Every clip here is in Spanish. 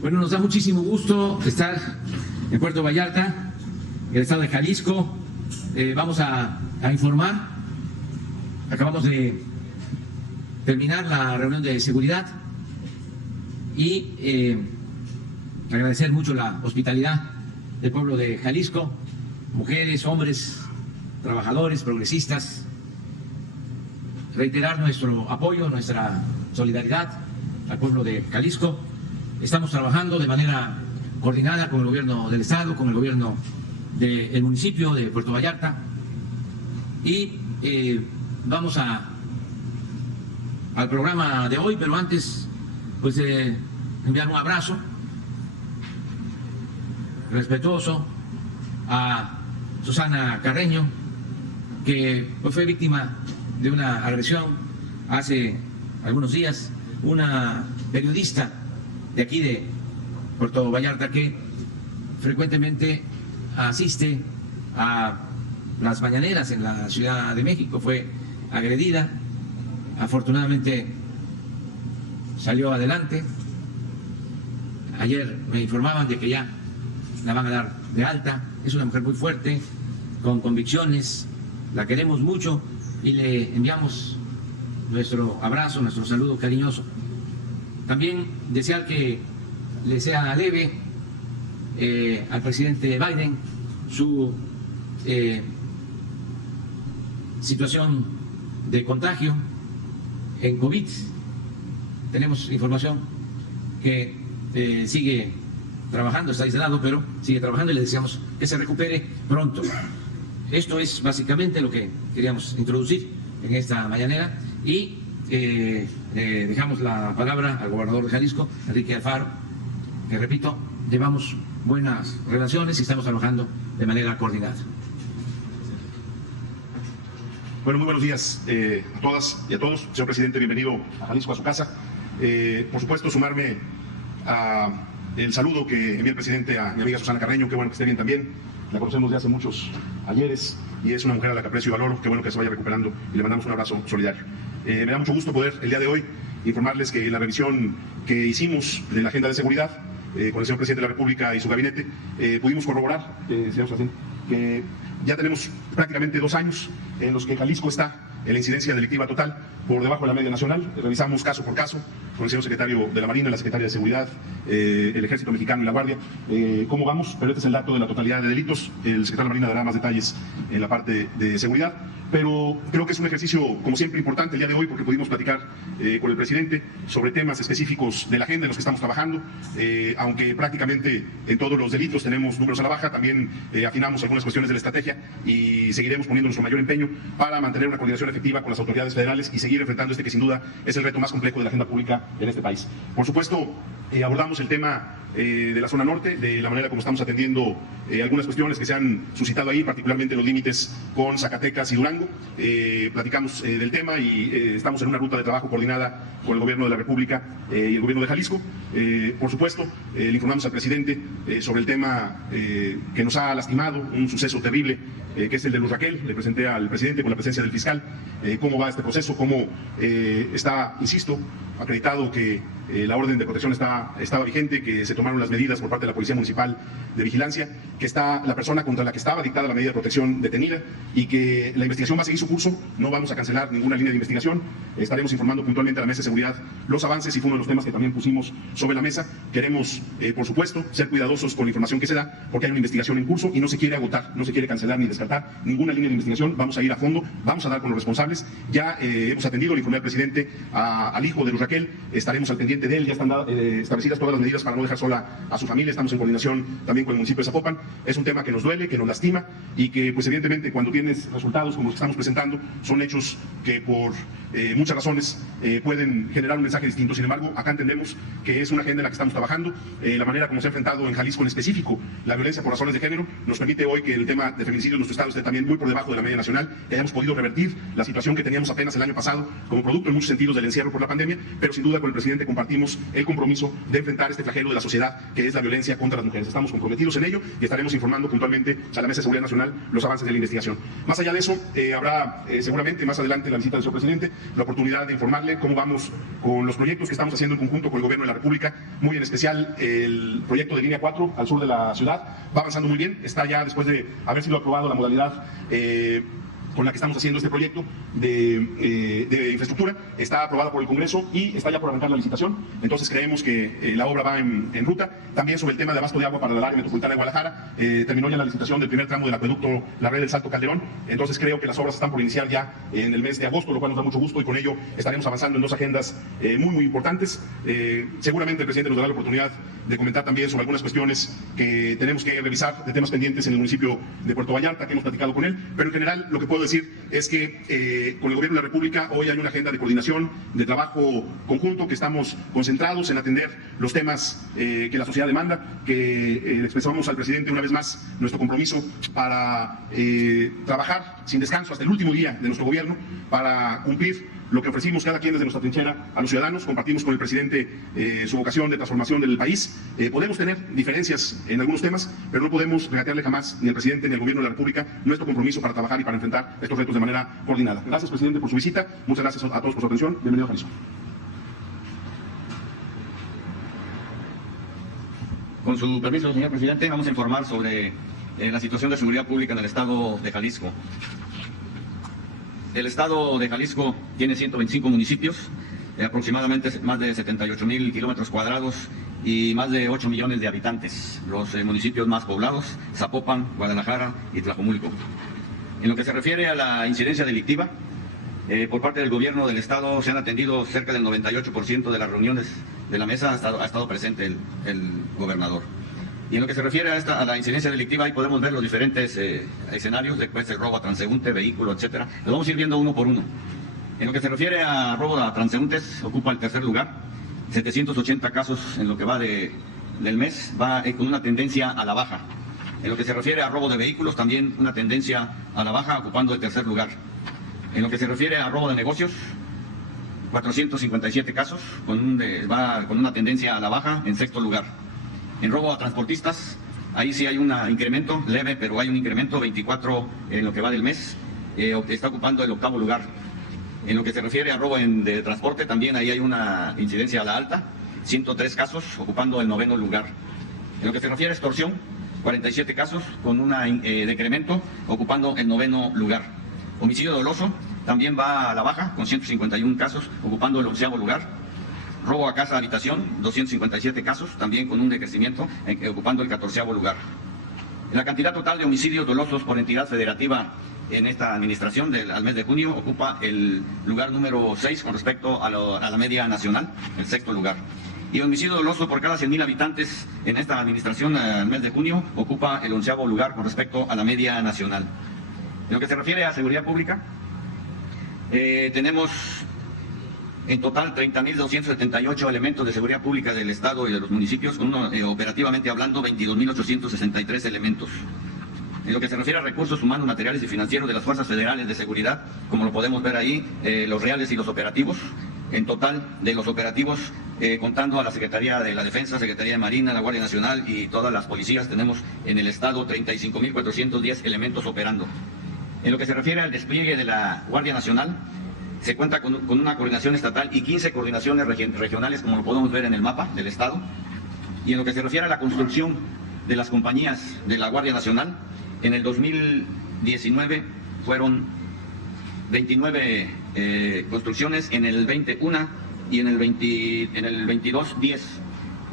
Bueno, nos da muchísimo gusto estar en Puerto Vallarta, en el estado de Jalisco. Vamos a informar. Acabamos de terminar la reunión de seguridad y agradecer mucho la hospitalidad del pueblo de Jalisco, mujeres, hombres, trabajadores, progresistas. Reiterar nuestro apoyo, nuestra solidaridad al pueblo de Jalisco. Estamos trabajando de manera coordinada con el gobierno del estado, con el gobierno del municipio de Puerto Vallarta y vamos al programa de hoy, pero antes pues enviar un abrazo respetuoso a Susana Carreño, que fue víctima de una agresión hace algunos días, una periodista de aquí de Puerto Vallarta que frecuentemente asiste a las mañaneras en la Ciudad de México, fue agredida, afortunadamente salió adelante. Ayer me informaban de que ya la van a dar de alta. Es una mujer muy fuerte, con convicciones, la queremos mucho y le enviamos nuestro abrazo, nuestro saludo cariñoso. También desear que le sea leve al presidente Biden su situación de contagio en COVID. Tenemos información que sigue trabajando, está aislado, pero sigue trabajando y le deseamos que se recupere pronto. Esto es básicamente lo que queríamos introducir en esta mañanera y dejamos la palabra al gobernador de Jalisco, Enrique Alfaro, que repito, llevamos buenas relaciones y estamos trabajando de manera coordinada. Bueno, muy buenos días a todas y a todos. Señor presidente, bienvenido a Jalisco, a su casa. Por supuesto, sumarme a el saludo que envía el presidente a mi amiga Susana Carreño. Qué bueno que esté bien también. La conocemos de hace muchos ayeres y es una mujer a la que aprecio y valoro. Qué bueno que se vaya recuperando y le mandamos un abrazo solidario. Me da mucho gusto poder el día de hoy informarles que la revisión que hicimos de la agenda de seguridad con el señor presidente de la República y su gabinete, pudimos corroborar, señor Sacín, que ya tenemos prácticamente 2 años en los que Jalisco está en la incidencia delictiva total por debajo de la media nacional. Revisamos caso por caso con el señor secretario de la Marina, la secretaria de Seguridad, el Ejército Mexicano y la Guardia, cómo vamos, pero este es el dato de la totalidad de delitos. El secretario de la Marina dará más detalles en la parte de seguridad, pero creo que es un ejercicio, como siempre, importante el día de hoy porque pudimos platicar con el presidente sobre temas específicos de la agenda en los que estamos trabajando. Aunque prácticamente en todos los delitos tenemos números a la baja, también afinamos algunas cuestiones de la estrategia y seguiremos poniendo nuestro mayor empeño para mantener una coordinación efectiva con las autoridades federales y seguir enfrentando este que sin duda es el reto más complejo de la agenda pública en este país. Por supuesto, abordamos el tema de la zona norte, de la manera como estamos atendiendo algunas cuestiones que se han suscitado ahí, particularmente los límites con Zacatecas y Durango. Platicamos del tema y estamos en una ruta de trabajo coordinada con el gobierno de la República y el gobierno de Jalisco. Por supuesto, le informamos al presidente sobre el tema que nos ha lastimado, un suceso terrible, que es el de Luz Raquel. Le presenté al presidente con la presencia del fiscal cómo va este proceso, cómo está, insisto, acreditado que la orden de protección estaba vigente, que se tomaron las medidas por parte de la Policía Municipal de Vigilancia, que está la persona contra la que estaba dictada la medida de protección detenida y que la investigación va a seguir su curso. No vamos a cancelar ninguna línea de investigación. Estaremos informando puntualmente a la Mesa de Seguridad los avances y fue uno de los temas que también pusimos sobre la mesa. Queremos, por supuesto, ser cuidadosos con la información que se da porque hay una investigación en curso y no se quiere agotar, no se quiere cancelar ni descartar ninguna línea de investigación. Vamos a ir a fondo, vamos a dar con los responsables. Ya hemos atendido, le informé al presidente, al hijo de Luz Raquel, estaremos al pendiente de él, ya están establecidas todas las medidas para no dejar sola a su familia. Estamos en coordinación también con el municipio de Zapopan. Es un tema que nos duele, que nos lastima y que pues evidentemente cuando tienes resultados como los que estamos presentando son hechos que por muchas razones pueden generar un mensaje distinto. Sin embargo, acá entendemos que es una agenda en la que estamos trabajando. La manera como se ha enfrentado en Jalisco en específico la violencia por razones de género nos permite hoy que el tema de feminicidio nos nuestro estado esté también muy por debajo de la media nacional, que hayamos podido revertir la situación que teníamos apenas el año pasado como producto en muchos sentidos del encierro por la pandemia, pero sin duda con el presidente compartimos el compromiso de enfrentar este flagelo de la sociedad que es la violencia contra las mujeres. Estamos comprometidos en ello y estaremos informando puntualmente a la Mesa de Seguridad Nacional los avances de la investigación. Más allá de eso, habrá seguramente más adelante en la visita del señor presidente la oportunidad de informarle cómo vamos con los proyectos que estamos haciendo en conjunto con el Gobierno de la República, muy en especial el proyecto de línea 4 al sur de la ciudad. Va avanzando muy bien, está ya después de haber sido aprobado la modalidad con la que estamos haciendo este proyecto de infraestructura, está aprobada por el Congreso y está ya por arrancar la licitación. Entonces creemos que la obra va en ruta. También sobre el tema de abasto de agua para la área metropolitana de Guadalajara, terminó ya la licitación del primer tramo del acueducto La Red del Salto Calderón. Entonces creo que las obras están por iniciar ya en el mes de agosto, lo cual nos da mucho gusto y con ello estaremos avanzando en dos agendas muy importantes. Seguramente el presidente nos dará la oportunidad de comentar también sobre algunas cuestiones que tenemos que revisar de temas pendientes en el municipio de Puerto Vallarta, que hemos platicado con él, pero en general lo que puedo decir es que con el Gobierno de la República hoy hay una agenda de coordinación, de trabajo conjunto, que estamos concentrados en atender los temas que la sociedad demanda, que le expresamos al presidente una vez más nuestro compromiso para trabajar sin descanso hasta el último día de nuestro gobierno, para cumplir lo que ofrecimos cada quien desde nuestra trinchera a los ciudadanos. Compartimos con el presidente su vocación de transformación del país. Podemos tener diferencias en algunos temas, pero no podemos regatearle jamás ni al presidente ni al Gobierno de la República nuestro compromiso para trabajar y para enfrentar estos retos de manera coordinada. Gracias, presidente, por su visita. Muchas gracias a todos por su atención. Bienvenido a Jalisco. Con su permiso, señor presidente, vamos a informar sobre la situación de seguridad pública en el estado de Jalisco. El estado de Jalisco tiene 125 municipios, aproximadamente más de 78,000 kilómetros cuadrados y más de 8 millones de habitantes. Los municipios más poblados: Zapopan, Guadalajara y Tlajomulco. En lo que se refiere a la incidencia delictiva, por parte del gobierno del estado se han atendido cerca del 98% de las reuniones de la mesa, ha estado presente el gobernador. Y en lo que se refiere a la incidencia delictiva, ahí podemos ver los diferentes escenarios, después el robo a transeúnte, vehículo, etcétera. Lo vamos a ir viendo uno por uno. En lo que se refiere a robo a transeúntes, ocupa el tercer lugar, 780 casos en lo que va del mes, va con una tendencia a la baja. En lo que se refiere a robo de vehículos, también una tendencia a la baja, ocupando el tercer lugar. En lo que se refiere a robo de negocios, 457 casos, va con una tendencia a la baja, en sexto lugar. En robo a transportistas, ahí sí hay un incremento leve, pero hay un incremento, 24 en lo que va del mes, está ocupando el octavo lugar. En lo que se refiere a robo de transporte, también ahí hay una incidencia a la alta, 103 casos, ocupando el noveno lugar. En lo que se refiere a extorsión, 47 casos, con un decremento, ocupando el noveno lugar. Homicidio doloso también va a la baja, con 151 casos, ocupando el onceavo lugar. Robo a casa habitación, 257 casos, también con un decrecimiento, ocupando el 14º lugar. La cantidad total de homicidios dolosos por entidad federativa en esta administración al mes de junio ocupa el lugar número 6 con respecto a la media nacional, el sexto lugar. Y el homicidio doloso por cada 100,000 habitantes en esta administración al mes de junio ocupa el 11º lugar con respecto a la media nacional. En lo que se refiere a seguridad pública, tenemos en total 30,278 elementos de seguridad pública del estado y de los municipios, con operativamente hablando 22,863 elementos. En lo que se refiere a recursos humanos, materiales y financieros de las fuerzas federales de seguridad, como lo podemos ver ahí, los reales y los operativos, en total de los operativos, contando a la Secretaría de la Defensa, Secretaría de Marina, la Guardia Nacional y todas las policías, tenemos en el estado 35,410 elementos operando. En lo que se refiere al despliegue de la Guardia Nacional, se cuenta con una coordinación estatal y 15 coordinaciones regionales, como lo podemos ver en el mapa del estado. Y en lo que se refiere a la construcción de las compañías de la Guardia Nacional, en el 2019 fueron 29 construcciones, en el 21 y en el 22 10.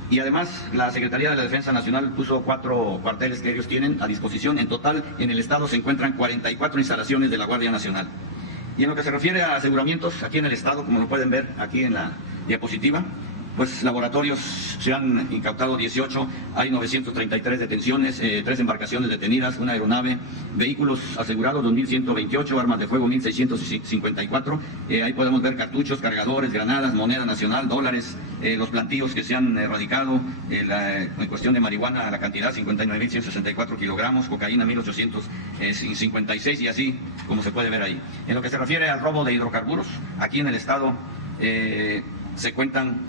Y además la Secretaría de la Defensa Nacional puso 4 cuarteles que ellos tienen a disposición. En total en el estado se encuentran 44 instalaciones de la Guardia Nacional. Y en lo que se refiere a aseguramientos aquí en el estado, como lo pueden ver aquí en la diapositiva, pues laboratorios se han incautado 18, hay 933 detenciones, 3 embarcaciones detenidas, una aeronave, vehículos asegurados 2.128, armas de fuego 1.654, ahí podemos ver cartuchos, cargadores, granadas, moneda nacional, dólares, los plantíos que se han erradicado, en cuestión de marihuana la cantidad 59.164 kilogramos, cocaína 1.856 y así como se puede ver ahí. En lo que se refiere al robo de hidrocarburos, aquí en el estado se cuentan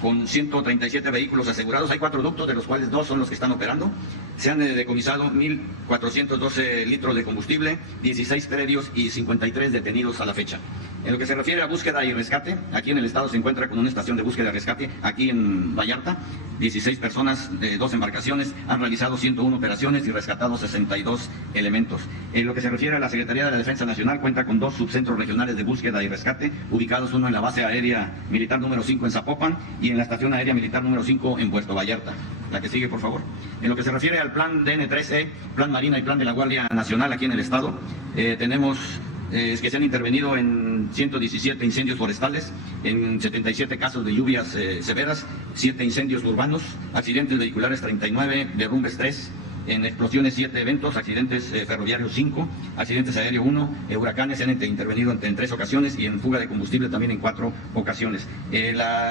con 137 vehículos asegurados. Hay 4 ductos, de los cuales 2 son los que están operando. Se han decomisado 1.412 litros de combustible, 16 predios y 53 detenidos a la fecha. En lo que se refiere a búsqueda y rescate, aquí en el estado se encuentra con una estación de búsqueda y rescate, aquí en Vallarta, 16 personas de 2 embarcaciones han realizado 101 operaciones y rescatado 62 elementos. En lo que se refiere a la Secretaría de la Defensa Nacional, cuenta con 2 subcentros regionales de búsqueda y rescate, ubicados uno en la base aérea militar número 5 en Zapopan y en la estación aérea militar número 5 en Puerto Vallarta. La que sigue, por favor. En lo que se refiere al plan DN3E, Plan Marina y Plan de la Guardia Nacional aquí en el estado, tenemos que se han intervenido en 117 incendios forestales, en 77 casos de lluvias severas, 7 incendios urbanos, accidentes vehiculares 39, derrumbes 3, en explosiones 7 eventos, accidentes ferroviarios 5, accidentes aéreos 1, huracanes se han intervenido en 3 ocasiones y en fuga de combustible también en 4 ocasiones.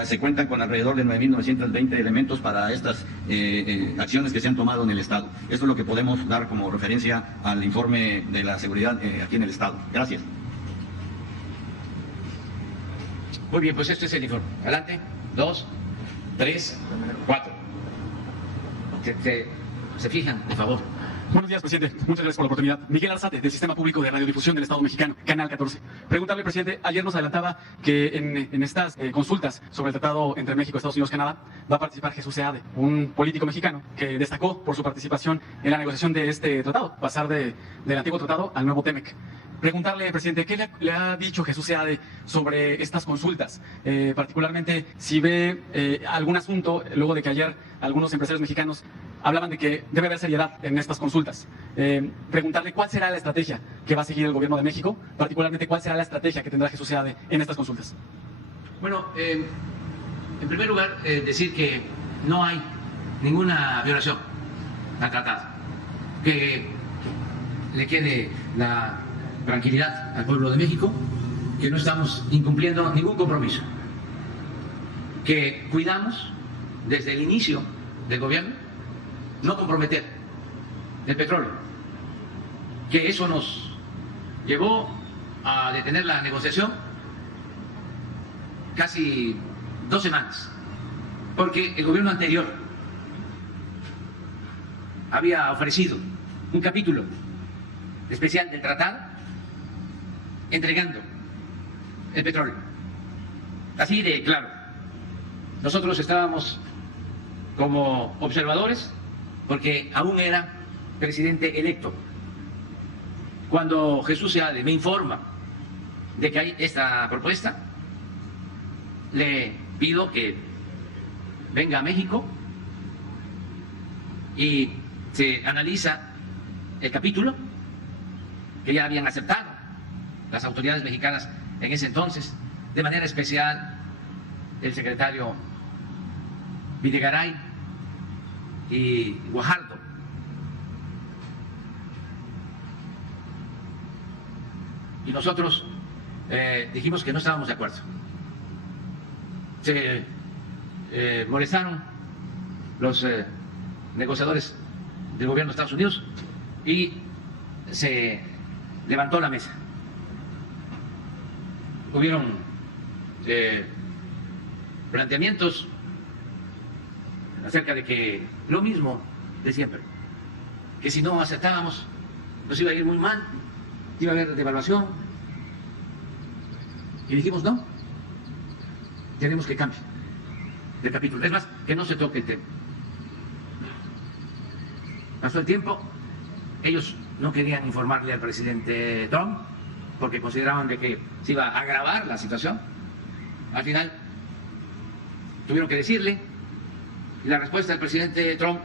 Se cuentan con alrededor de 9.920 elementos para estas acciones que se han tomado en el estado. Esto es lo que podemos dar como referencia al informe de la seguridad aquí en el estado. Gracias. Muy bien, pues este es el informe. Adelante. 2, 3, 4. Se fijan, por favor. Buenos días, presidente. Muchas gracias por la oportunidad. Miguel Arzate, del Sistema Público de Radiodifusión del Estado Mexicano, Canal 14. Preguntarle, presidente, ayer nos adelantaba que en estas consultas sobre el tratado entre México, Estados Unidos y Canadá va a participar Jesús Seade, un político mexicano que destacó por su participación en la negociación de este tratado, pasar del antiguo tratado al nuevo TEMEC. Preguntarle, presidente, ¿qué le ha dicho Jesús Seade sobre estas consultas? Particularmente, si ve algún asunto, luego de que ayer algunos empresarios mexicanos hablaban de que debe haber seriedad en estas consultas. Preguntarle cuál será la estrategia que va a seguir el gobierno de México, particularmente cuál será la estrategia que tendrá Jesús Seade en estas consultas. Bueno, en primer lugar, decir que no hay ninguna violación al tratado. Que le quede la tranquilidad al pueblo de México, que no estamos incumpliendo ningún compromiso, que cuidamos desde el inicio del gobierno no comprometer el petróleo, que eso nos llevó a detener la negociación casi 2 semanas, porque el gobierno anterior había ofrecido un capítulo especial del tratado entregando el petróleo. Así de claro. Nosotros estábamos como observadores porque aún era presidente electo. Cuando Jesús Seade me informa de que hay esta propuesta, le pido que venga a México y se analiza el capítulo que ya habían aceptado las autoridades mexicanas en ese entonces, de manera especial el secretario Videgaray y Guajardo. Y nosotros dijimos que no estábamos de acuerdo. Se molestaron los negociadores del gobierno de Estados Unidos y se levantó la mesa. Hubieron planteamientos acerca de que lo mismo de siempre, que si no aceptábamos nos iba a ir muy mal, iba a haber devaluación. Y dijimos no, tenemos que cambiar de capítulo. Es más, que no se toque el tema. Pasó el tiempo, ellos no querían informarle al presidente Trump porque consideraban de que se iba a agravar la situación. Al final tuvieron que decirle, y la respuesta del presidente Trump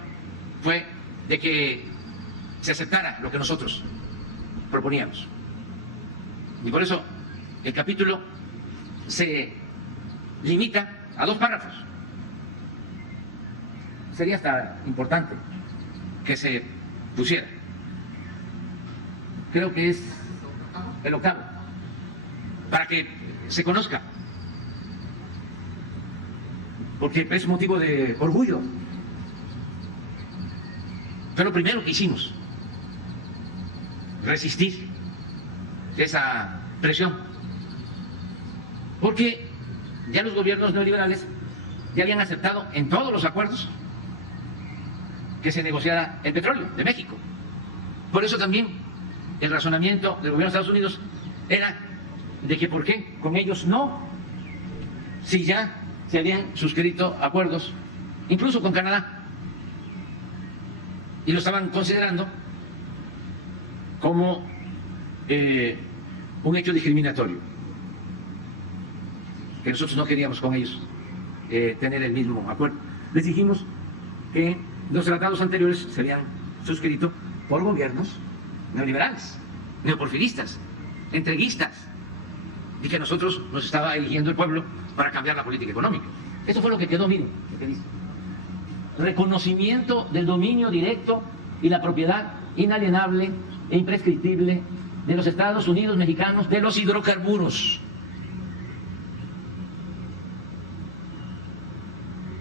fue de que se aceptara lo que nosotros proponíamos. Y por eso el capítulo se limita a 2 párrafos. Sería hasta importante que se pusiera. Creo que es el 8º, para que se conozca, porque es motivo de orgullo. Fue lo primero que hicimos, resistir esa presión, porque ya los gobiernos neoliberales ya habían aceptado en todos los acuerdos que se negociara el petróleo de México. Por eso también el razonamiento del gobierno de Estados Unidos era de que por qué con ellos no, si ya se habían suscrito acuerdos, incluso con Canadá, y lo estaban considerando como un hecho discriminatorio, que nosotros no queríamos con ellos tener el mismo acuerdo. Les dijimos que los tratados anteriores se habían suscrito por gobiernos neoliberales, neoporfiristas, entreguistas, y que nosotros nos estaba eligiendo el pueblo para cambiar la política económica. Eso fue lo que quedó, miren, lo que dice: reconocimiento del dominio directo y la propiedad inalienable e imprescriptible de los Estados Unidos mexicanos de los hidrocarburos.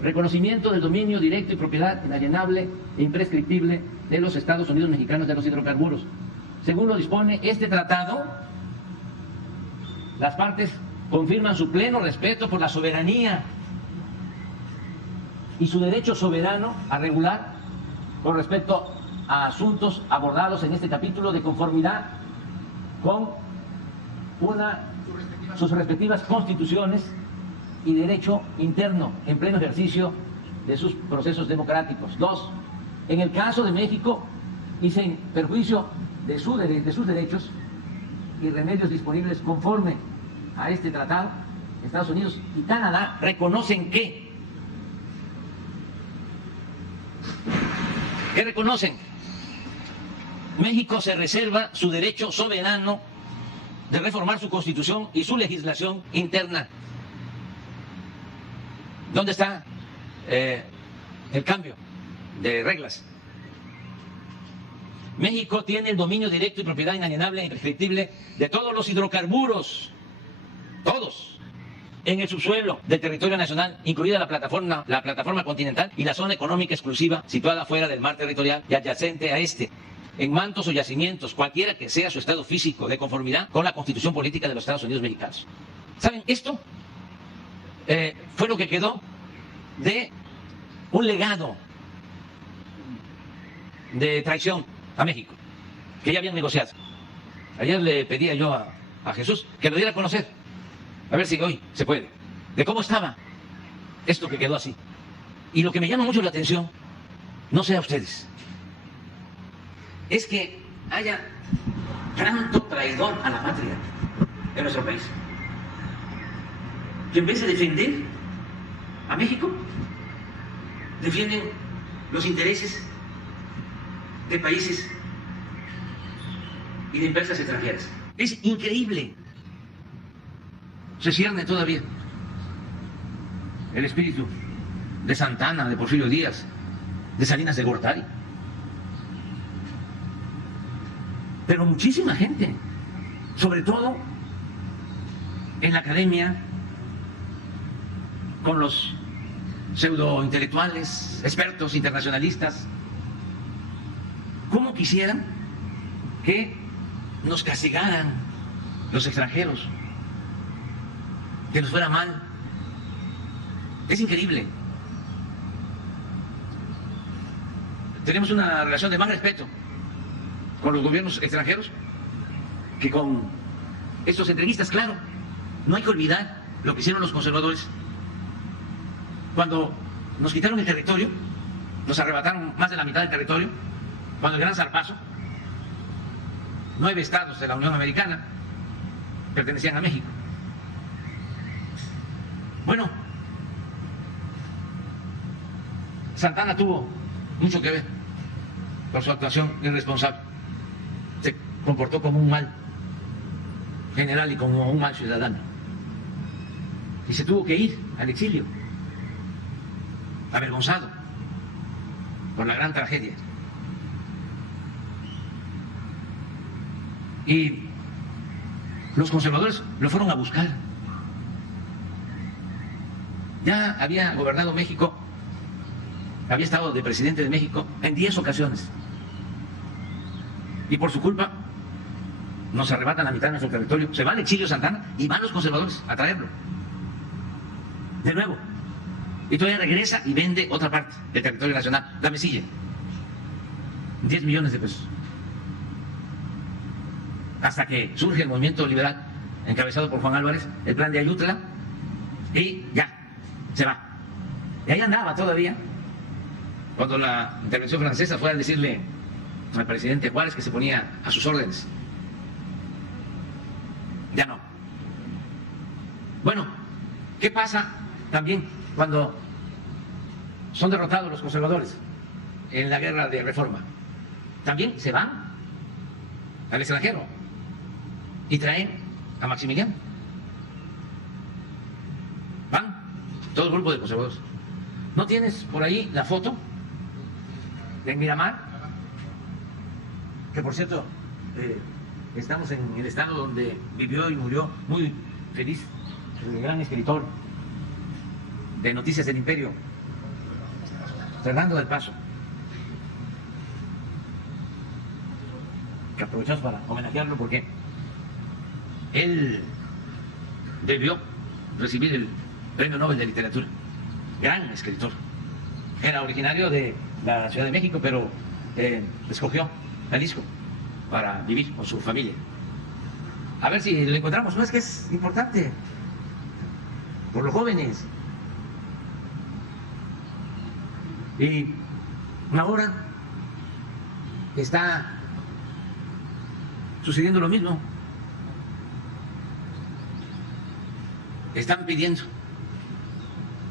Reconocimiento del dominio directo y propiedad inalienable e imprescriptible de los Estados Unidos mexicanos de los hidrocarburos. Según lo dispone este tratado, las partes confirman su pleno respeto por la soberanía y su derecho soberano a regular con respecto a asuntos abordados en este capítulo de conformidad con sus respectivas constituciones y derecho interno en pleno ejercicio de sus procesos democráticos. 2. En el caso de México y sin perjuicio de sus derechos y remedios disponibles conforme a este tratado, Estados Unidos y Canadá reconocen que reconocen México se reserva su derecho soberano de reformar su constitución y su legislación interna. ¿Dónde está el cambio de reglas? México tiene el dominio directo y propiedad inalienable e imprescriptible de todos los hidrocarburos, todos, en el subsuelo del territorio nacional, incluida la plataforma continental y la zona económica exclusiva situada fuera del mar territorial y adyacente a este, en mantos o yacimientos, cualquiera que sea su estado físico, de conformidad con la Constitución Política de los Estados Unidos Mexicanos. ¿Saben? Esto fue lo que quedó de un legado de traición a México, que ya habían negociado. Ayer le pedía yo a Jesús que lo diera a conocer, a ver si hoy se puede, de cómo estaba esto que quedó así. Y lo que me llama mucho la atención, no sé a ustedes, es que haya tanto traidor a la patria en nuestro país, que en vez de defender a México, defienden los intereses de países y de empresas extranjeras. Es increíble. Se cierne todavía el espíritu de Santana, de Porfirio Díaz, de Salinas de Gortari. Pero muchísima gente, sobre todo en la academia, con los pseudointelectuales, expertos internacionalistas, ¿cómo quisieran que nos castigaran los extranjeros, que nos fuera mal? Es increíble. Tenemos una relación de más respeto con los gobiernos extranjeros que con estos entreguistas. Claro, no hay que olvidar lo que hicieron los conservadores cuando nos quitaron el territorio, nos arrebataron más de la mitad del territorio, cuando el Gran Zarpazo, 9 estados de la Unión Americana pertenecían a México. Bueno, Santana tuvo mucho que ver por su actuación irresponsable. Se comportó como un mal general y como un mal ciudadano. Y se tuvo que ir al exilio. avergonzado por la gran tragedia. Y los conservadores lo fueron a buscar. Ya había gobernado México, había estado de presidente de México en 10 ocasiones. Y por su culpa nos arrebatan la mitad de nuestro territorio. Se va al exilio Santana y van los conservadores a traerlo de nuevo. Y todavía regresa y vende otra parte del territorio nacional, la Mesilla. 10 millones de pesos. Hasta que surge el movimiento liberal encabezado por Juan Álvarez, el plan de Ayutla, y ya, se va. Y ahí andaba todavía, cuando la intervención francesa fue a decirle al presidente Juárez que se ponía a sus órdenes. Ya no. Bueno, ¿qué pasa también cuando son derrotados los conservadores en la guerra de reforma? También se van al extranjero y traen a Maximiliano. Van todo el grupo de conservadores. ¿No tienes por ahí la foto de Miramar? Que por cierto, estamos en el estado donde vivió y murió muy feliz el gran escritor de Noticias del Imperio, Fernando del Paso, que aprovechamos para homenajearlo porque él debió recibir el Premio Nobel de Literatura. Gran escritor. Era originario de la Ciudad de México, pero escogió Jalisco para vivir con su familia. A ver si lo encontramos. No, es que es importante por los jóvenes. Y ahora está sucediendo lo mismo. Están pidiendo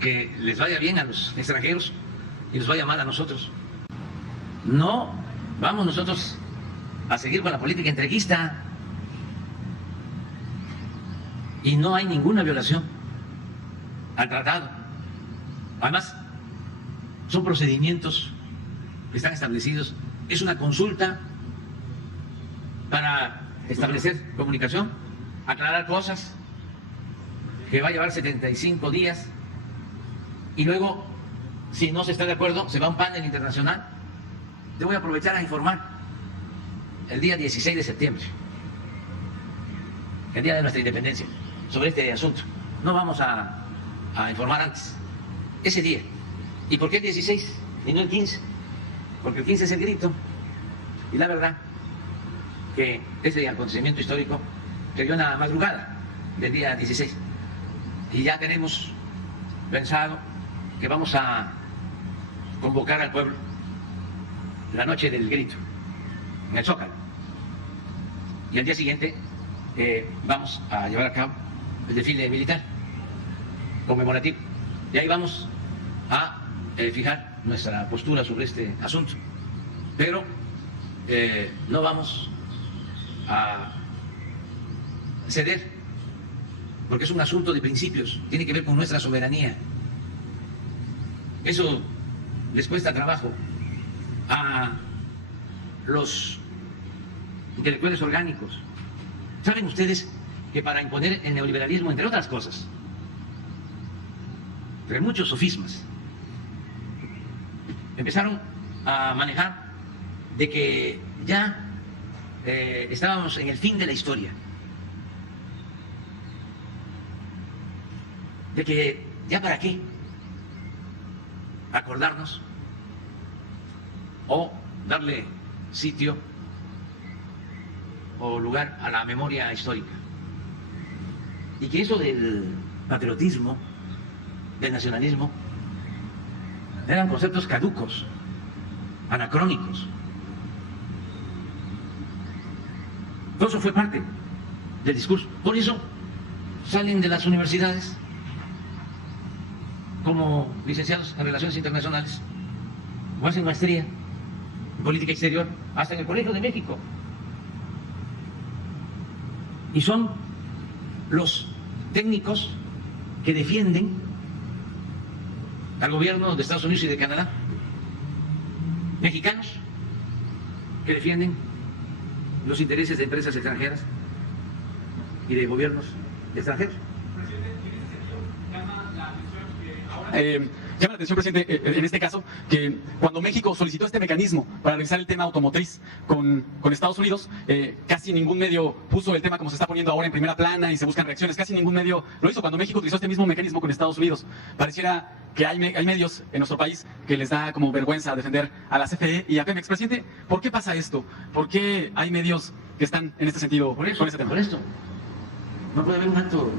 que les vaya bien a los extranjeros y nos vaya mal a nosotros. No vamos nosotros a seguir con la política entreguista. Y no hay ninguna violación al tratado. Además, son procedimientos que están establecidos. Es una consulta para establecer comunicación, aclarar cosas, que va a llevar 75 días. Y luego, si no se está de acuerdo, se va a un panel internacional. Yo voy a aprovechar a informar el día 16 de septiembre, el día de nuestra independencia, sobre este asunto. No vamos a informar antes, ese día. ¿Y por qué el 16 y no el 15? Porque el 15 es el grito. Y la verdad que ese acontecimiento histórico se dio en la madrugada del día 16. Y ya tenemos pensado que vamos a convocar al pueblo la noche del grito en el Zócalo. Y al día siguiente vamos a llevar a cabo el desfile militar conmemorativo. Y ahí vamos a fijar nuestra postura sobre este asunto. Pero no vamos a ceder, porque es un asunto de principios, tiene que ver con nuestra soberanía. Eso les cuesta trabajo a los intelectuales orgánicos. ¿Saben ustedes que para imponer el neoliberalismo, entre otras cosas, entre muchos sofismas, empezaron a manejar de que ya estábamos en el fin de la historia, de que ya para qué acordarnos o darle sitio o lugar a la memoria histórica, y que eso del patriotismo, del nacionalismo, eran conceptos caducos, anacrónicos. Todo eso fue parte del discurso. Por eso salen de las universidades como licenciados en Relaciones Internacionales, o hacen maestría en Política Exterior, hasta en el Colegio de México. Y son los técnicos que defienden al gobierno de Estados Unidos y de Canadá, mexicanos que defienden los intereses de empresas extranjeras y de gobiernos extranjeros. Llama la atención, presidente, en este caso, que cuando México solicitó este mecanismo para revisar el tema automotriz con Estados Unidos, casi ningún medio puso el tema como se está poniendo ahora en primera plana y se buscan reacciones. Casi ningún medio lo hizo cuando México utilizó este mismo mecanismo con Estados Unidos. Pareciera que hay medios en nuestro país que les da como vergüenza defender a la CFE y a Pemex. Presidente, ¿por qué pasa esto? ¿Por qué hay medios que están en este sentido Por eso, con este tema? por esto. No puede haber un acto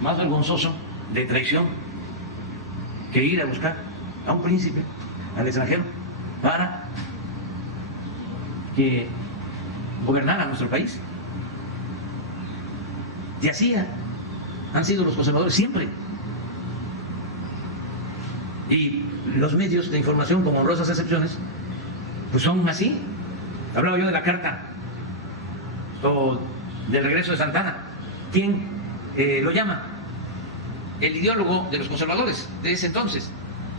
más vergonzoso de traición que ir a buscar a un príncipe al extranjero para que gobernara nuestro país. Y así han sido los conservadores siempre. Y los medios de información, con honrosas excepciones, pues son así. Hablaba yo de la carta o del regreso de Santana. ¿Quién lo llama? El ideólogo de los conservadores de ese entonces,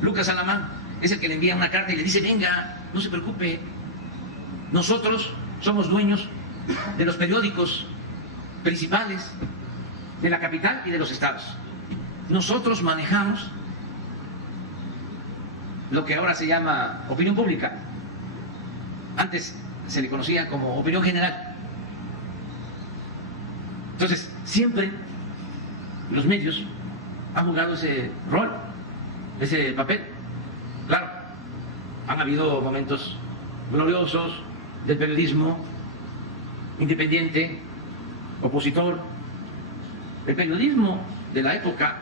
Lucas Alamán, es el que le envía una carta y le dice: venga, no se preocupe, nosotros somos dueños de los periódicos principales de la capital y de los estados. Nosotros manejamos lo que ahora se llama opinión pública. Antes se le conocía como opinión general. Entonces, siempre los medios han jugado ese rol, ese papel. Claro, han habido momentos gloriosos del periodismo independiente, opositor, el periodismo de la época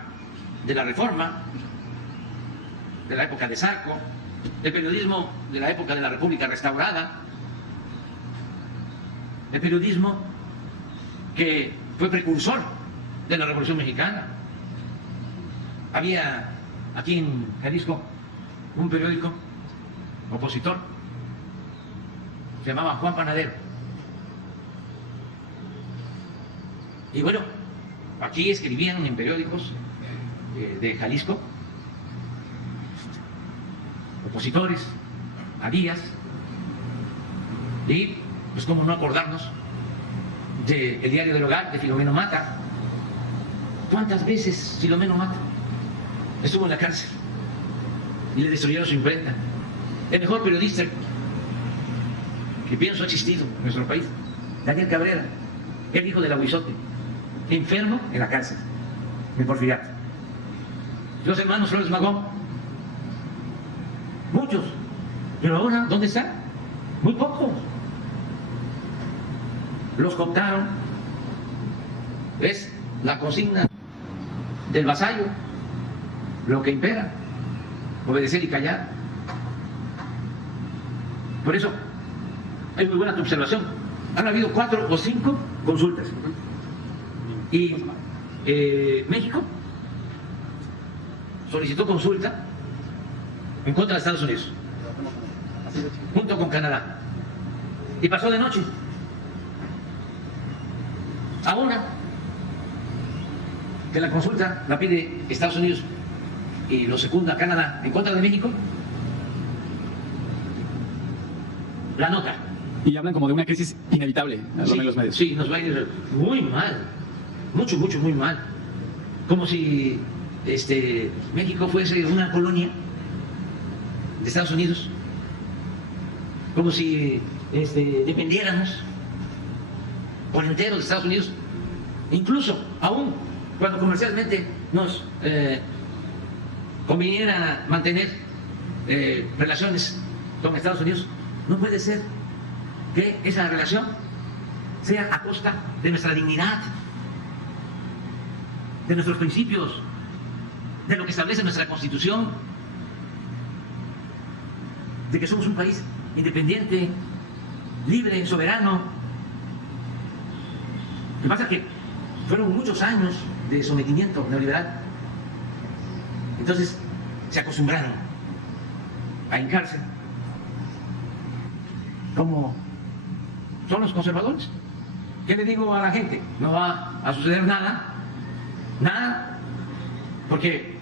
de la Reforma, de la época de Zarco, el periodismo de la época de la República Restaurada, el periodismo que fue precursor de la Revolución Mexicana. Había aquí en Jalisco un periódico opositor, se llamaba Juan Panadero. Y bueno, aquí escribían en periódicos de Jalisco opositores a Díaz, y pues cómo no acordarnos del Diario del Hogar de Filomeno Mata. ¿Cuántas veces Filomeno Mata estuvo en la cárcel y le destruyeron su imprenta? El mejor periodista que pienso ha existido en nuestro país, Daniel Cabrera, el hijo del Aguizote, enfermo en la cárcel de Porfiriato. Los hermanos Flores Magón, muchos, pero ahora, ¿dónde están? Muy pocos. Los cooptaron. Es la consigna del vasallo, lo que impera, obedecer y callar. Por eso, es muy buena tu observación. Han habido 4 o 5 consultas. Y México solicitó consulta en contra de Estados Unidos, junto con Canadá. Y pasó de noche. Ahora que la consulta la pide Estados Unidos y lo secunda Canadá en contra de México, la nota. Y hablan como de una crisis inevitable a Sí, los medios. sí, nos va a ir muy mal, mucho, muy mal. Como si México fuese una colonia de Estados Unidos, como si dependiéramos por entero de Estados Unidos, incluso aún cuando comercialmente nos conviniera mantener relaciones con Estados Unidos. No puede ser que esa relación sea a costa de nuestra dignidad, de nuestros principios, de lo que establece nuestra Constitución, de que somos un país independiente, libre, soberano. Lo que pasa es que fueron muchos años de sometimiento neoliberal. Entonces se acostumbraron a hincarse, como son los conservadores. ¿Qué le digo a la gente? No va a suceder nada, porque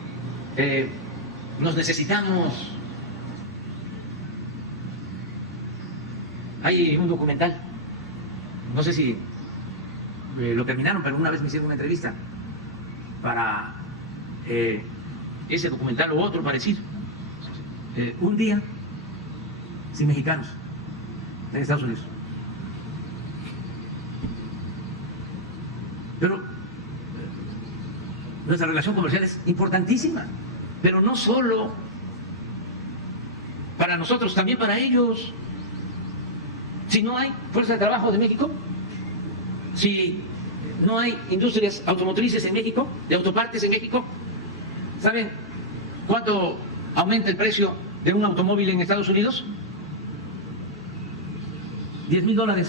nos necesitamos. Hay un documental, no sé si lo terminaron, pero una vez me hicieron una entrevista para ese documental o otro parecido. Un día sin mexicanos en Estados Unidos. Pero nuestra relación comercial es importantísima, pero no solo para nosotros, también para ellos. Si no hay fuerza de trabajo de México, si no hay industrias automotrices en México, de autopartes en México, ¿saben cuánto aumenta el precio de un automóvil en Estados Unidos? $10,000.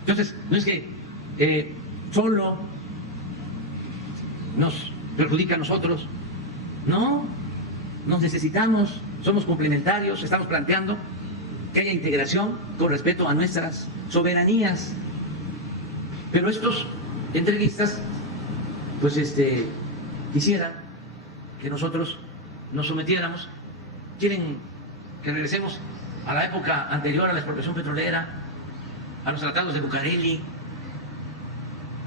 Entonces, no es que solo nos perjudica a nosotros, no, nos necesitamos, somos complementarios, estamos planteando que haya integración con respeto a nuestras soberanías. Pero estos entreguistas, pues quisieran que nosotros nos sometiéramos, quieren que regresemos a la época anterior a la expropiación petrolera, a los tratados de Bucareli.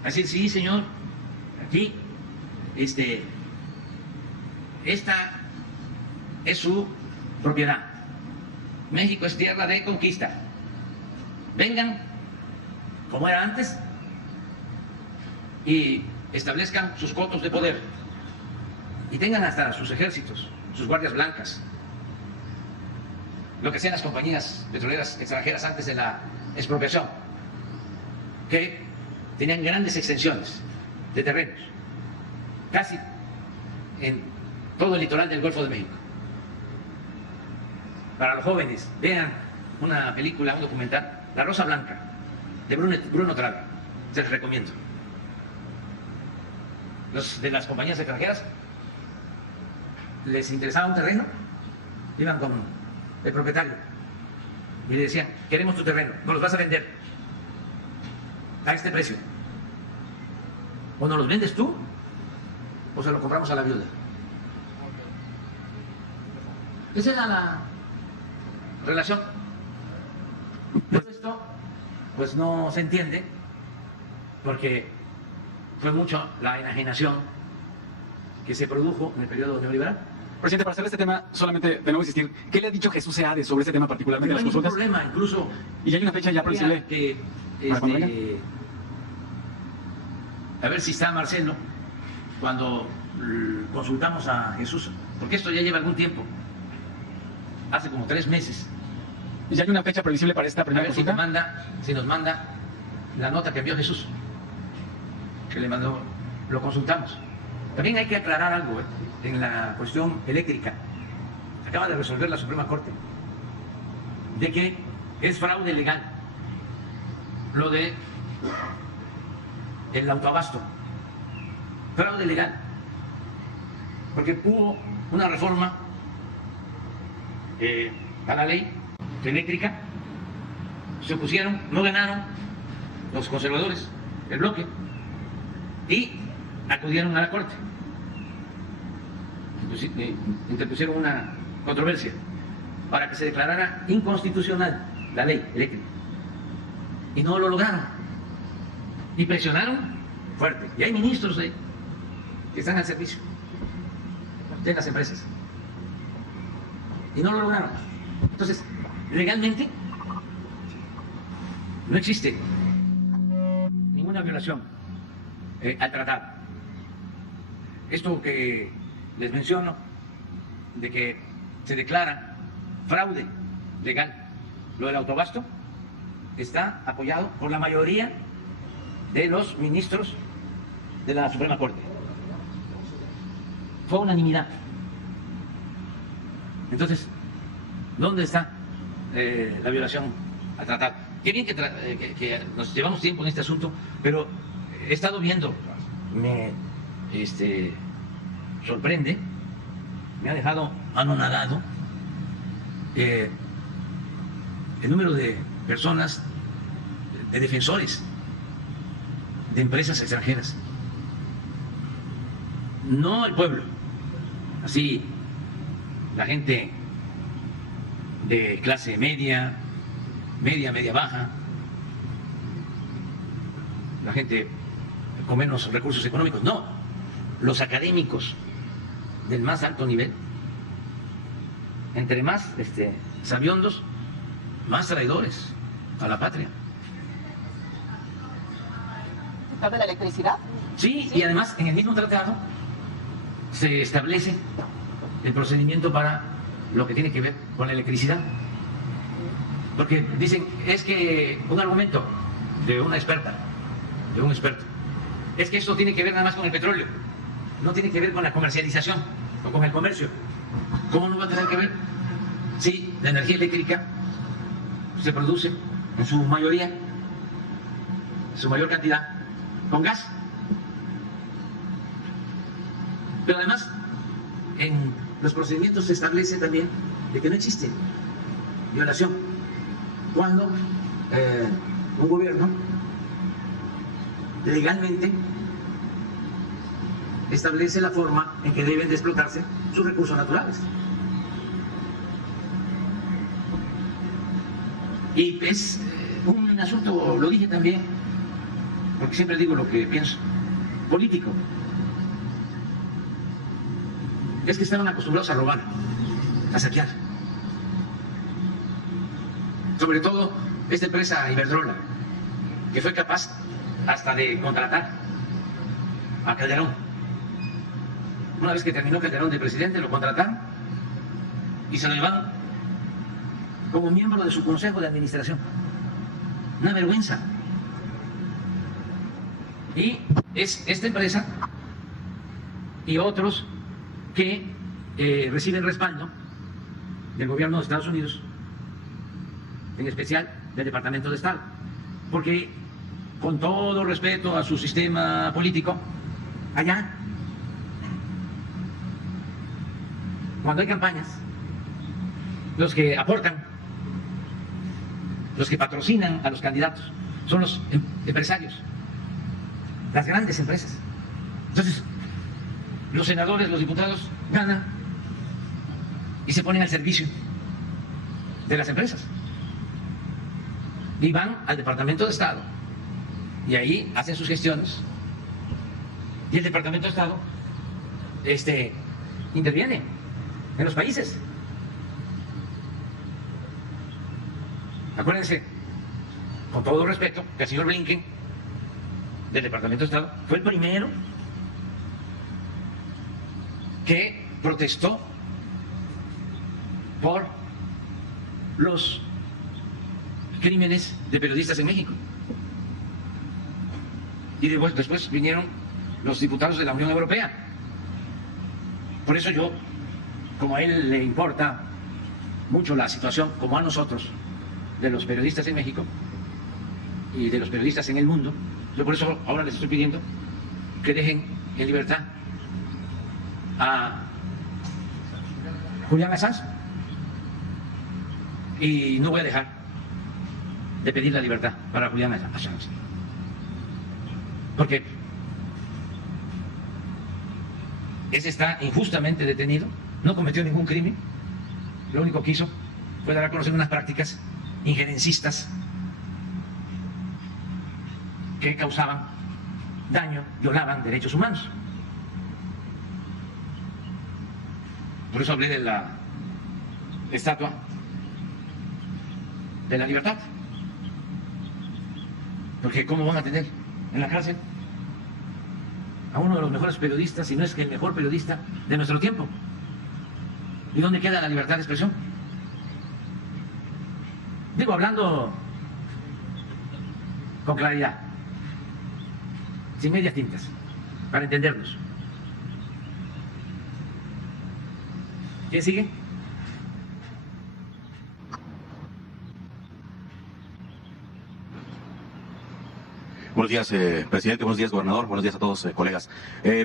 Así, sí, señor, aquí, esta es su propiedad. México es tierra de conquista. Vengan, como era antes, y establezcan sus cotos de poder. Y tengan hasta sus ejércitos, sus guardias blancas, lo que sean las compañías petroleras extranjeras antes de la expropiación, que tenían grandes extensiones de terrenos, casi en todo el litoral del Golfo de México. Para los jóvenes, vean una película, un documental, La Rosa Blanca, de Bruno Travi, se les recomiendo. Los de las compañías extranjeras les interesaba un terreno, iban con el propietario y le decían: queremos tu terreno, nos los vas a vender a este precio, o nos los vendes tú o se lo compramos a la viuda. Esa era la relación. Pero esto pues no se entiende porque fue mucho la enajenación que se produjo en el periodo neoliberal. Presidente, para cerrar este tema, solamente de nuevo insistir, ¿qué le ha dicho Jesús Seade sobre este tema particularmente No de hay las ningún consultas? problema, incluso Y ya hay una fecha ya previsible. que ¿Para cuando venga? a ver si está Marcelo cuando consultamos a Jesús, porque esto ya lleva algún tiempo, hace como 3 meses. ¿Y ya hay una fecha previsible para esta A primera ver si consulta? nos manda la nota que envió Jesús, que le mandó, lo consultamos. También hay que aclarar algo en la cuestión eléctrica. Acaba de resolver la Suprema Corte de que es fraude legal lo de el autoabasto, fraude legal, porque hubo una reforma a la ley eléctrica, se opusieron, no ganaron los conservadores, el bloque, y acudieron a la Corte, interpusieron una controversia para que se declarara inconstitucional la ley eléctrica, y no lo lograron, y presionaron fuerte, y hay ministros que están al servicio de las empresas, y no lo lograron. Entonces, legalmente no existe ninguna violación al tratado. Esto que les menciono, de que se declara fraude legal lo del autoabasto, está apoyado por la mayoría de los ministros de la Suprema Corte. Fue unanimidad. Entonces, ¿dónde está la violación al tratado? Qué bien que nos llevamos tiempo en este asunto, pero he estado viendo, me sorprende, me ha dejado anonadado el número de personas, de defensores de empresas extranjeras no el pueblo, así la gente de clase media, media baja, la gente con menos recursos económicos, no, los académicos del más alto nivel, entre más sabiondos, más traidores a la patria. ¿De la electricidad? Sí, y además en el mismo tratado se establece el procedimiento para lo que tiene que ver con la electricidad. Porque dicen, es que un argumento de una experta, de un experto, es que esto tiene que ver nada más con el petróleo, no tiene que ver con la comercialización o con el comercio. ¿Cómo no va a tener que ver? Sí, la energía eléctrica se produce en su mayoría, en su mayor cantidad, con gas. Pero además, en los procedimientos se establece también de que no existe violación cuando un gobierno legalmente establece la forma en que deben de explotarse sus recursos naturales. Y es un asunto, lo dije también, porque siempre digo lo que pienso, político. Es que estaban acostumbrados a robar, a saquear. Sobre todo esta empresa Iberdrola, que fue capaz hasta de contratar a Calderón. Una vez que terminó Calderón de presidente, lo contrataron y se lo llevaron como miembro de su consejo de administración. Una vergüenza. Y es esta empresa y otros que reciben respaldo del gobierno de Estados Unidos, en especial del Departamento de Estado, porque con todo respeto a su sistema político, allá, cuando hay campañas, los que aportan, los que patrocinan a los candidatos, son los empresarios, las grandes empresas. Entonces, los senadores, los diputados ganan y se ponen al servicio de las empresas. Y van al Departamento de Estado y ahí hacen sus gestiones. Y el Departamento de Estado interviene en los países. Acuérdense, con todo respeto, que el señor Blinken del Departamento de Estado fue el primero que protestó por los crímenes de periodistas en México. Y después vinieron los diputados de la Unión Europea. Por eso yo, como a él le importa mucho la situación, como a nosotros, de los periodistas en México y de los periodistas en el mundo, yo por eso ahora les estoy pidiendo que dejen en libertad a Julián Assange. Y no voy a dejar de pedir la libertad para Julián Assange, porque ese está injustamente detenido, no cometió ningún crimen, lo único que hizo fue dar a conocer unas prácticas injerencistas que causaban daño, violaban derechos humanos. Por eso hablé de la estatua de la libertad, porque ¿cómo van a tener en la cárcel a uno de los mejores periodistas, si no es que el mejor periodista de nuestro tiempo? ¿Y dónde queda la libertad de expresión? Digo, hablando con claridad, sin medias tintas, para entendernos. ¿Quién sigue? Buenos Buenos días, presidente. Buenos días, gobernador. Buenos días a todos, colegas.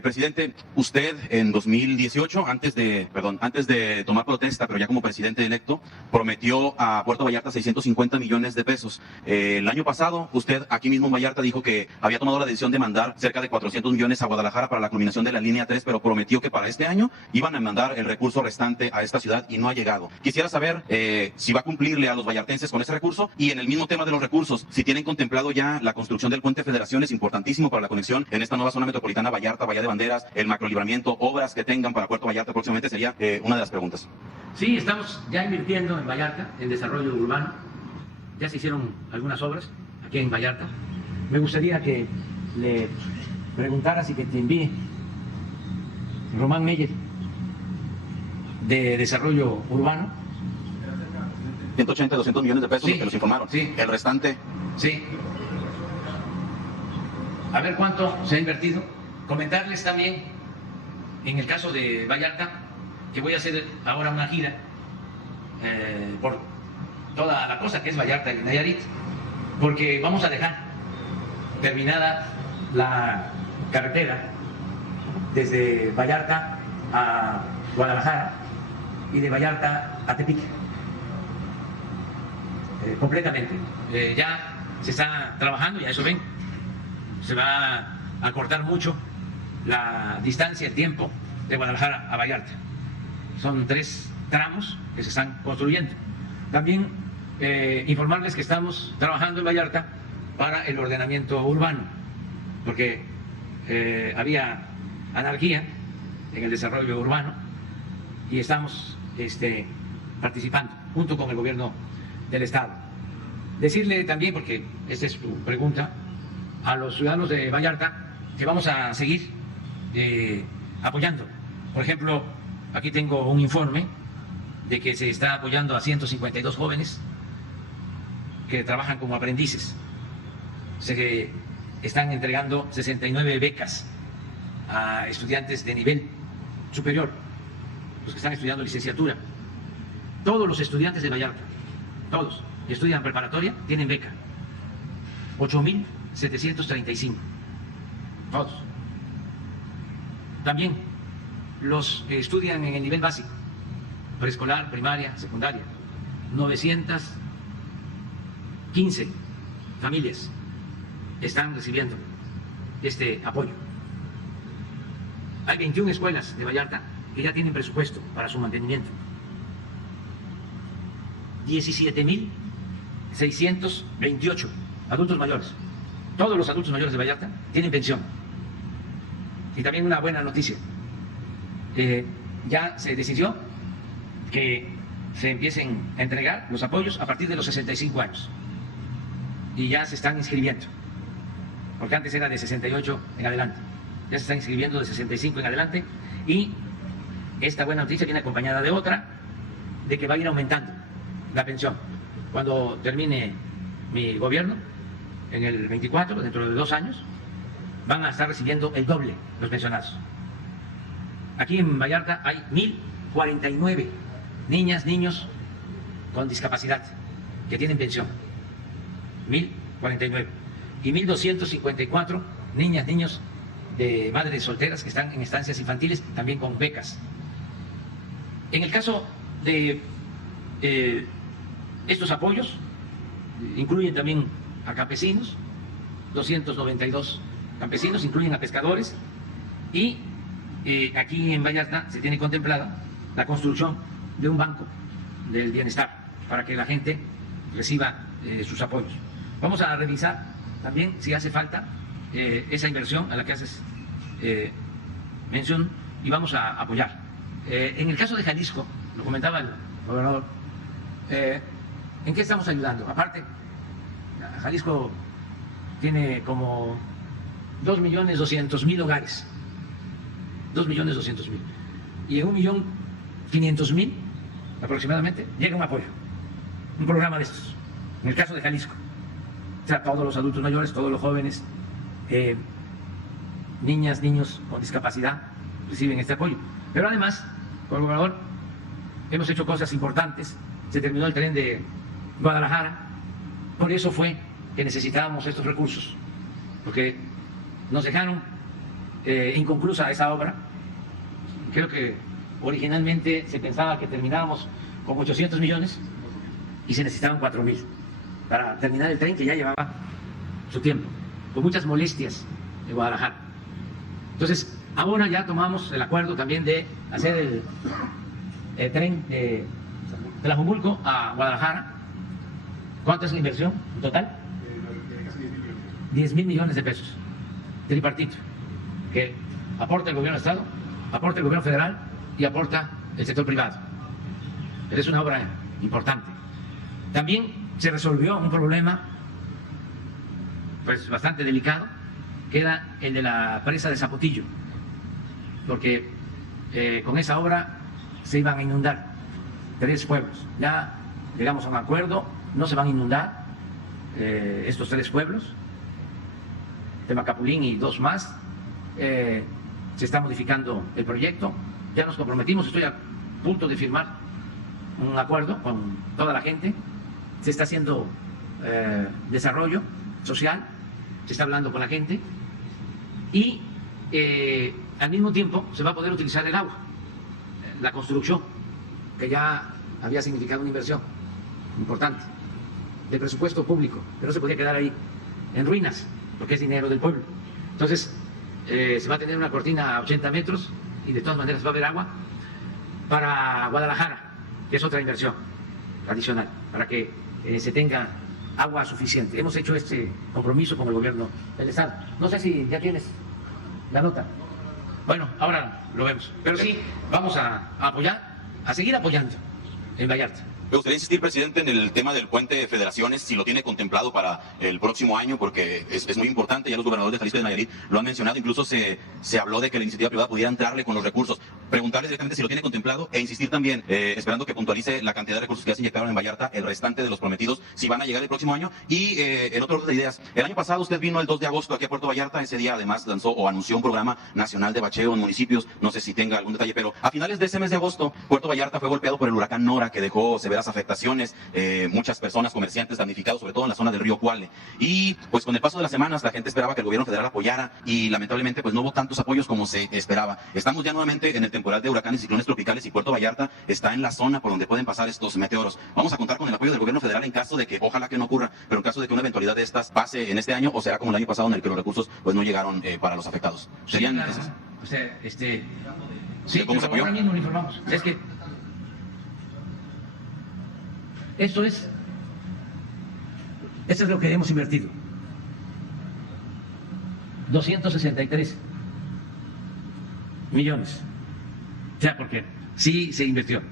Presidente, usted en 2018, antes de tomar protesta, pero ya como presidente electo, prometió a Puerto Vallarta 650 millones de pesos. El año pasado, usted aquí mismo en Vallarta dijo que había tomado la decisión de mandar cerca de 400 millones a Guadalajara para la culminación de la línea 3, pero prometió que para este año iban a mandar el recurso restante a esta ciudad y no ha llegado. Quisiera saber si va a cumplirle a los vallartenses con ese recurso, y en el mismo tema de los recursos, si tienen contemplado ya la construcción del puente Federación, es importantísimo para la conexión en esta nueva zona metropolitana Vallarta, Bahía de Banderas, el macrolibramiento, obras que tengan para Puerto Vallarta próximamente, sería una de las preguntas. Sí, estamos ya invirtiendo en Vallarta, en desarrollo urbano. Ya se hicieron algunas obras aquí en Vallarta. Me gustaría que le preguntaras y que te envíe Román Meyer, de desarrollo urbano. 180, 200 millones de pesos, Sí, que nos informaron. sí. El restante. Sí. A ver cuánto se ha invertido. Comentarles también, en el caso de Vallarta, que voy a hacer ahora una gira por toda la costa que es Vallarta y Nayarit, porque vamos a dejar terminada la carretera desde Vallarta a Guadalajara y de Vallarta a Tepic. Completamente. Ya se está trabajando, y a eso ven, se va a cortar mucho la distancia, el tiempo de Guadalajara a Vallarta. Son 3 tramos que se están construyendo. También informarles que estamos trabajando en Vallarta para el ordenamiento urbano, porque había anarquía en el desarrollo urbano y estamos participando junto con el gobierno del Estado. Decirle también, porque esta es tu pregunta, a los ciudadanos de Vallarta que vamos a seguir apoyando. Por ejemplo, aquí tengo un informe de que se está apoyando a 152 jóvenes que trabajan como aprendices. Se están entregando 69 becas a estudiantes de nivel superior, los que están estudiando licenciatura. Todos los estudiantes de Vallarta, todos que estudian preparatoria, tienen beca. 8.735. Todos. También los que estudian en el nivel básico, preescolar, primaria, secundaria, 915 familias están recibiendo este apoyo. Hay 21 escuelas de Vallarta que ya tienen presupuesto para su mantenimiento. 17.628 adultos mayores. Todos los adultos mayores de Vallarta tienen pensión. Y también una buena noticia. Ya se decidió que se empiecen a entregar los apoyos a partir de los 65 años. Y ya se están inscribiendo. Porque antes era de 68 en adelante. Ya se están inscribiendo de 65 en adelante. Y esta buena noticia viene acompañada de otra, de que va a ir aumentando la pensión. Cuando termine mi gobierno, en el 24, dentro de 2 años, van a estar recibiendo el doble los pensionados. Aquí en Vallarta hay 1.049 niñas, niños con discapacidad que tienen pensión. 1.049. Y 1.254 niñas, niños de madres solteras que están en estancias infantiles, también con becas. En el caso de estos apoyos, incluyen también a campesinos, 292 campesinos, incluyen a pescadores, y aquí en Vallarta se tiene contemplada la construcción de un banco del bienestar para que la gente reciba sus apoyos. Vamos a revisar también si hace falta esa inversión a la que haces mención, y vamos a apoyar. En el caso de Jalisco, lo comentaba el gobernador, ¿en qué estamos ayudando? Aparte, Jalisco tiene como 2.200.000 hogares, 2.200.000, y en 1.500.000 aproximadamente llega un apoyo, un programa de estos, en el caso de Jalisco. O sea, todos los adultos mayores, todos los jóvenes, niñas, niños con discapacidad reciben este apoyo. Pero además, con el gobernador hemos hecho cosas importantes. Se terminó el tren de Guadalajara, por eso fue que necesitábamos estos recursos. porque nos dejaron inconclusa esa obra. Creo que originalmente se pensaba que terminábamos con 800 millones y se necesitaban 4,000 para terminar el tren que ya llevaba su tiempo, con muchas molestias de Guadalajara. Entonces, ahora ya tomamos el acuerdo también de hacer el tren de Tlajomulco a Guadalajara. ¿Cuánto es la inversión en total? 10,000 millones de pesos, tripartito, que aporta el gobierno del Estado, aporta el gobierno federal y aporta el sector privado. Pero es una obra importante. También se resolvió un problema pues bastante delicado, que era el de la presa de Zapotillo, porque con esa obra se iban a inundar 3 pueblos. Ya llegamos a un acuerdo, no se van a inundar estos 3 pueblos, Temacapulín y 2 más. Se está modificando el proyecto, ya nos comprometimos, estoy a punto de firmar un acuerdo con toda la gente, se está haciendo desarrollo social, se está hablando con la gente y al mismo tiempo se va a poder utilizar el agua. La construcción, que ya había significado una inversión importante de presupuesto público, pero no se podía quedar ahí en ruinas, porque es dinero del pueblo. Entonces, se va a tener una cortina a 80 metros y de todas maneras va a haber agua para Guadalajara, que es otra inversión adicional, para que se tenga agua suficiente. Hemos hecho este compromiso con el gobierno del Estado. No sé si ya tienes la nota. Bueno, ahora lo vemos. Pero sí, vamos a apoyar, a seguir apoyando en Vallarta. Me gustaría insistir, presidente, en el tema del puente de Federaciones, si lo tiene contemplado para el próximo año, porque es muy importante, ya los gobernadores de Jalisco y de Nayarit lo han mencionado, incluso se habló de que la iniciativa privada pudiera entrarle con los recursos. Preguntarles directamente si lo tiene contemplado e insistir también, esperando que puntualice la cantidad de recursos que ya se inyectaron en Vallarta, el restante de los prometidos, si van a llegar el próximo año. Y en otro orden de ideas, el año pasado usted vino el 2 de agosto aquí a Puerto Vallarta, ese día además lanzó o anunció un programa nacional de bacheo en municipios, no sé si tenga algún detalle, pero a finales de ese mes de agosto, Puerto Vallarta fue golpeado por el huracán Nora, que dejó severas afectaciones, muchas personas, comerciantes damnificados, sobre todo en la zona del río Cuale. Y pues con el paso de las semanas la gente esperaba que el gobierno federal apoyara y lamentablemente pues no hubo tantos apoyos como se esperaba. Estamos ya nuevamente en el temporal de huracanes y ciclones tropicales y Puerto Vallarta está en la zona por donde pueden pasar estos meteoros. Vamos a contar con el apoyo del gobierno federal en caso de que, ojalá que no ocurra, pero en caso de que una eventualidad de estas pase en este año, o será como el año pasado en el que los recursos pues no llegaron para los afectados. Serían claro. esas. O sea, sí, ¿Cómo se apoyó? ahora mismo lo informamos. Es que esto es lo que hemos invertido. 263 millones. O sea, porque sí se invirtió.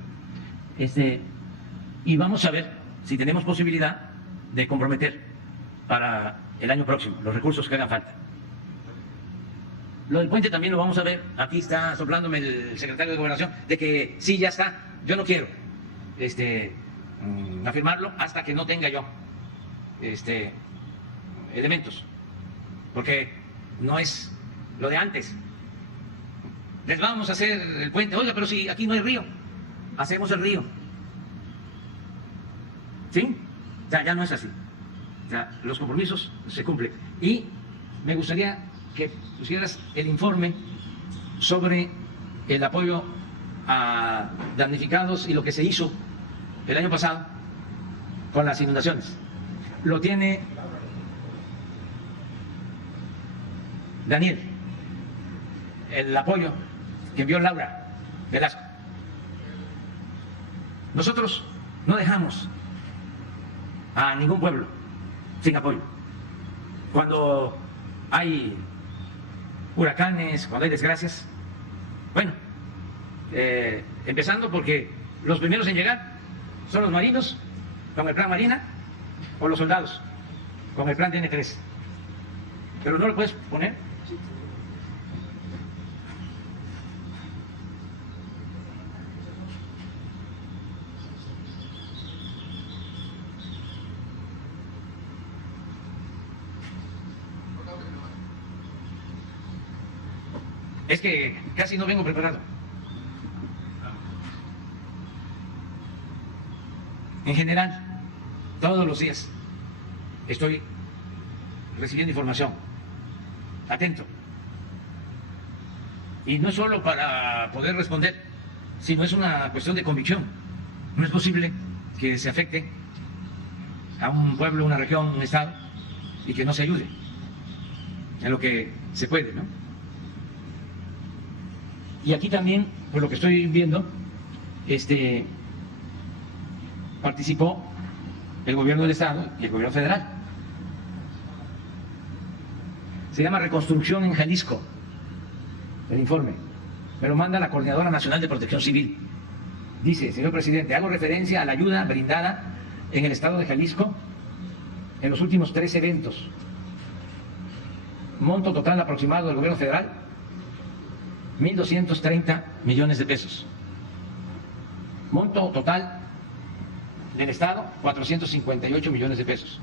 Y vamos a ver si tenemos posibilidad de comprometer para el año próximo los recursos que hagan falta. Lo del puente también lo vamos a ver. Aquí está soplándome el secretario de Gobernación de que sí, ya está. Yo no quiero afirmarlo hasta que no tenga yo elementos, porque no es lo de antes. Les vamos a hacer el puente. Oiga, pero si aquí no hay río, hacemos el río. ¿Sí? O sea, ya no es así. O sea, los compromisos se cumplen. Y me gustaría que pusieras el informe sobre el apoyo a damnificados y lo que se hizo el año pasado con las inundaciones. Lo tiene Daniel, el apoyo que envió Laura Velasco. Nosotros no dejamos a ningún pueblo sin apoyo. Cuando hay huracanes, cuando hay desgracias, bueno, empezando porque los primeros en llegar son los marinos con el plan Marina o los soldados con el plan DN3. Pero no lo puedes poner. Es que casi no vengo preparado. En general, todos los días estoy recibiendo información atento. Y no es solo para poder responder, sino es una cuestión de convicción. No es posible que se afecte a un pueblo, una región, un estado y que no se ayude en lo que se puede, ¿no? Y aquí también, por lo que estoy viendo, participó el gobierno del estado y el gobierno federal. Se llama Reconstrucción en Jalisco, el informe. Me lo manda la Coordinadora Nacional de Protección Civil. Dice, señor presidente, hago referencia a la ayuda brindada en el estado de Jalisco en los últimos 3 eventos. Monto total aproximado del gobierno federal, 1.230 millones de pesos. Monto total del estado, 458 millones de pesos.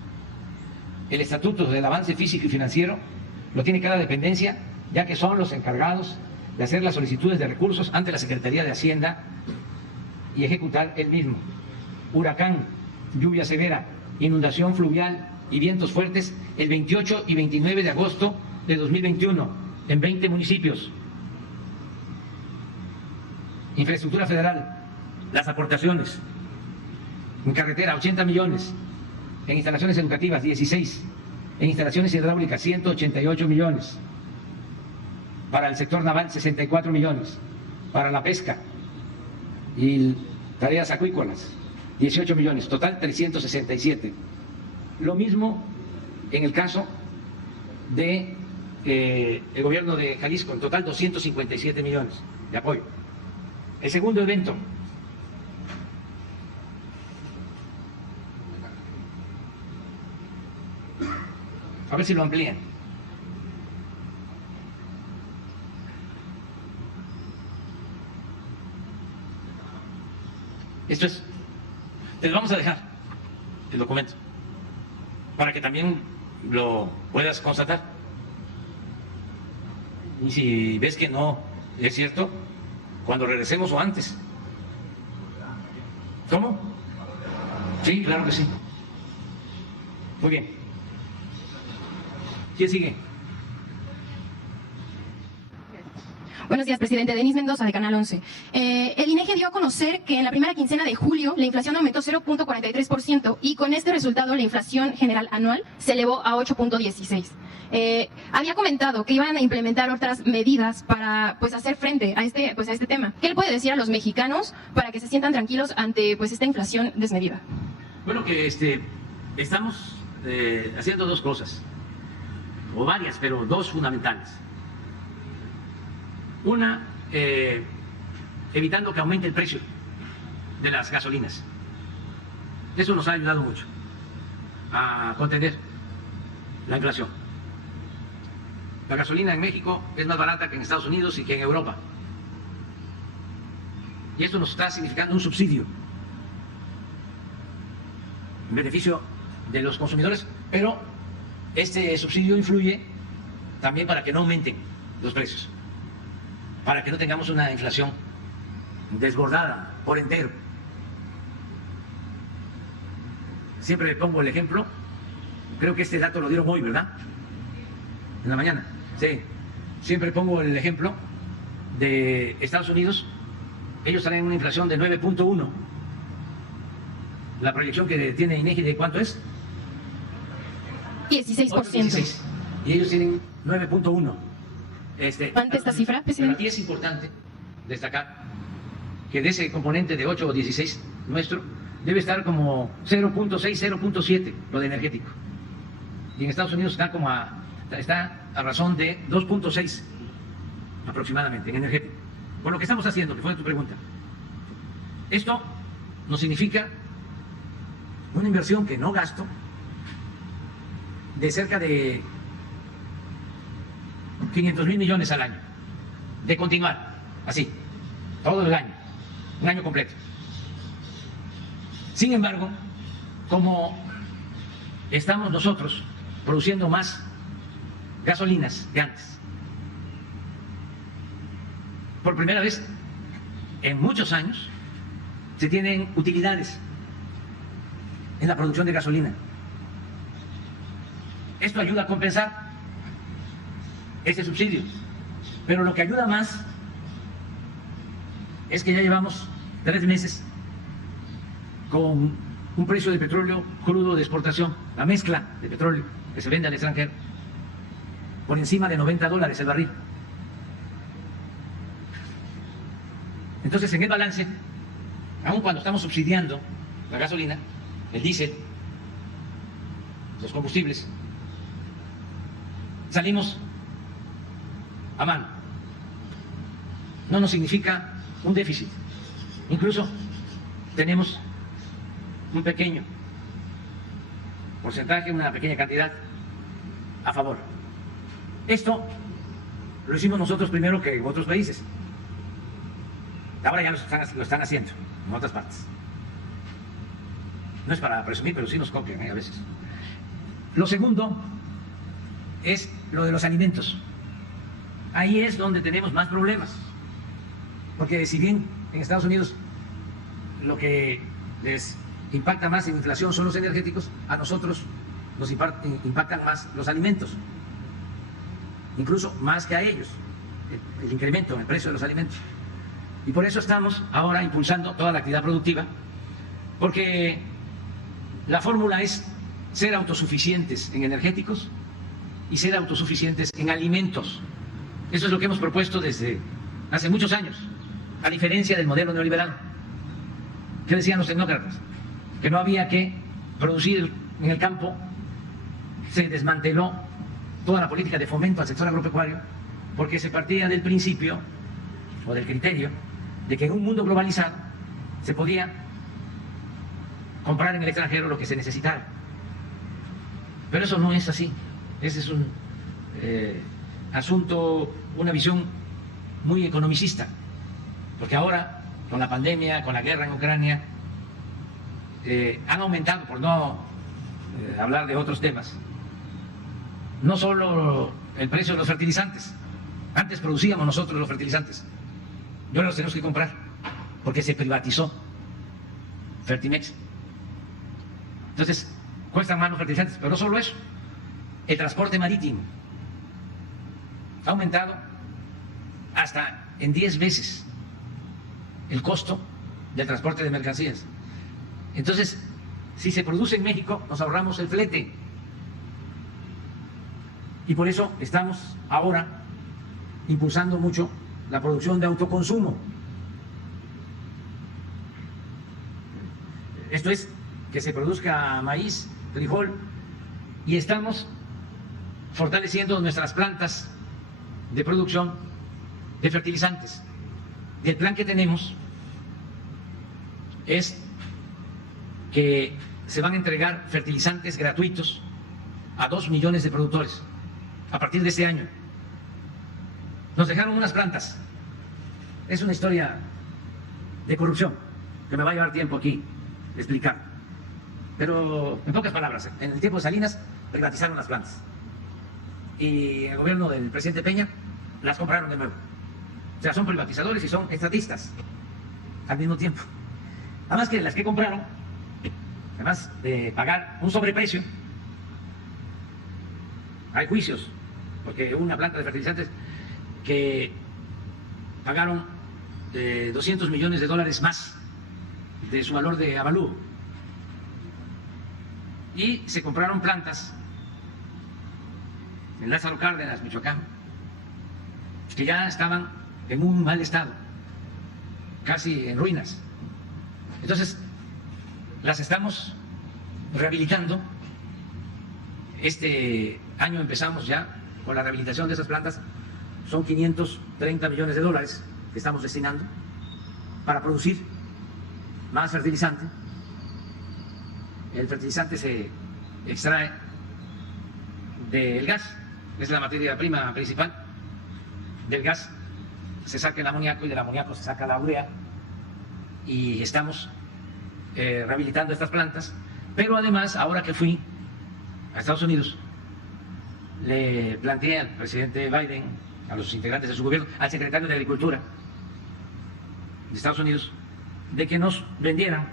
El estatuto del avance físico y financiero lo tiene cada dependencia, ya que son los encargados de hacer las solicitudes de recursos ante la Secretaría de Hacienda y ejecutar el mismo. Huracán, lluvia severa, inundación fluvial y vientos fuertes el 28 y 29 de agosto de 2021 en 20 municipios. Infraestructura federal, las aportaciones. En carretera, 80 millones. En instalaciones educativas, 16. En instalaciones hidráulicas, 188 millones. Para el sector naval, 64 millones. Para la pesca y tareas acuícolas, 18 millones. Total, 367. Lo mismo en el caso de el gobierno de Jalisco, en total 257 millones de apoyo. El segundo evento, a ver si lo amplían. Esto es, les vamos a dejar el documento para que también lo puedas constatar. Y si ves que no es cierto, cuando regresemos o antes. ¿Cómo? Sí, claro que sí. Muy bien. ¿Quién sigue? Buenos días, presidente. Denis Mendoza, de Canal 11. El INEGI dio a conocer que en la primera quincena de julio la inflación aumentó 0.43% y con este resultado la inflación general anual se elevó a 8.16%. Había comentado que iban a implementar otras medidas para hacer frente a este tema. ¿Qué le puede decir a los mexicanos para que se sientan tranquilos ante esta inflación desmedida? Bueno, que estamos haciendo 2 cosas, o varias, pero 2 fundamentales. Una, evitando que aumente el precio de las gasolinas. Eso nos ha ayudado mucho a contener la inflación. La gasolina en México es más barata que en Estados Unidos y que en Europa. Y esto nos está significando un subsidio en beneficio de los consumidores, pero este subsidio influye también para que no aumenten los precios, para que no tengamos una inflación desbordada por entero. Siempre pongo el ejemplo, creo que este dato lo dieron hoy, ¿verdad? En la mañana. Sí, siempre pongo el ejemplo de Estados Unidos. Ellos traen una inflación de 9.1. La proyección que tiene INEGI, ¿de cuánto es? 16%. 16. Y ellos tienen 9.1. ¿Ante esta cifra, presidente? Pero aquí es importante destacar que de ese componente de 8 o 16 nuestro, debe estar como 0.6, 0.7 lo de energético. Y en Estados Unidos está a razón de 2.6 aproximadamente en energético. Por lo que estamos haciendo, que fue tu pregunta. Esto nos significa una inversión que no gasto de cerca de 500,000 millones al año, de continuar así, todo el año, un año completo. Sin embargo, como estamos nosotros produciendo más gasolinas que antes, por primera vez en muchos años se tienen utilidades en la producción de gasolina. Esto ayuda a compensar ese subsidio. Pero lo que ayuda más es que ya llevamos 3 meses con un precio de petróleo crudo de exportación, la mezcla de petróleo que se vende al extranjero, por encima de $90 el barril. Entonces, en el balance, aun cuando estamos subsidiando la gasolina, el diésel, los combustibles, salimos a mano. No nos significa un déficit. Incluso tenemos un pequeño porcentaje, una pequeña cantidad a favor. Esto lo hicimos nosotros primero que en otros países. Ahora ya lo están haciendo en otras partes. No es para presumir, pero sí nos copian a veces. Lo segundo es lo de los alimentos. Ahí es donde tenemos más problemas. Porque si bien en Estados Unidos lo que les impacta más en inflación son los energéticos, a nosotros nos impactan más los alimentos. Incluso más que a ellos, el incremento en el precio de los alimentos. Y por eso estamos ahora impulsando toda la actividad productiva, porque la fórmula es ser autosuficientes en energéticos y ser autosuficientes en alimentos. Eso es lo que hemos propuesto desde hace muchos años, a diferencia del modelo neoliberal. ¿Qué decían los tecnócratas? Que no había que producir en el campo, se desmanteló toda la política de fomento al sector agropecuario, porque se partía del principio o del criterio de que en un mundo globalizado se podía comprar en el extranjero lo que se necesitara. Pero eso no es así. Ese es un asunto, una visión muy economicista, porque ahora, con la pandemia, con la guerra en Ucrania, han aumentado, por no hablar de otros temas, no solo el precio de los fertilizantes. Antes producíamos nosotros los fertilizantes, y ahora los tenemos que comprar, porque se privatizó Fertimex. Entonces, cuestan más los fertilizantes, pero no solo eso, el transporte marítimo ha aumentado hasta en 10 veces el costo del transporte de mercancías. Entonces, si se produce en México, nos ahorramos el flete. Y por eso estamos ahora impulsando mucho la producción de autoconsumo. Esto es, que se produzca maíz, frijol, y estamos fortaleciendo nuestras plantas de producción de fertilizantes. Y el plan que tenemos es que se van a entregar fertilizantes gratuitos a 2 millones de productores a partir de este año. Nos dejaron unas plantas. Es una historia de corrupción que me va a llevar tiempo aquí explicar. Pero en pocas palabras, en el tiempo de Salinas privatizaron las plantas. Y el gobierno del presidente Peña las compraron de nuevo. O sea, son privatizadores y son estatistas al mismo tiempo. Además que las que compraron, además de pagar un sobreprecio, hay juicios, porque hubo una planta de fertilizantes que pagaron $200 millones más de su valor de avalúo. Y se compraron plantas en Lázaro Cárdenas, Michoacán, que ya estaban en un mal estado, casi en ruinas. Entonces, las estamos rehabilitando. Este año empezamos ya con la rehabilitación de esas plantas. Son $530 millones que estamos destinando para producir más fertilizante. El fertilizante se extrae del gas, es la materia prima principal. Del gas se saca el amoníaco y del amoníaco se saca la urea, y estamos rehabilitando estas plantas. Pero además, ahora que fui a Estados Unidos, le planteé al presidente Biden, a los integrantes de su gobierno, al secretario de Agricultura de Estados Unidos, de que nos vendieran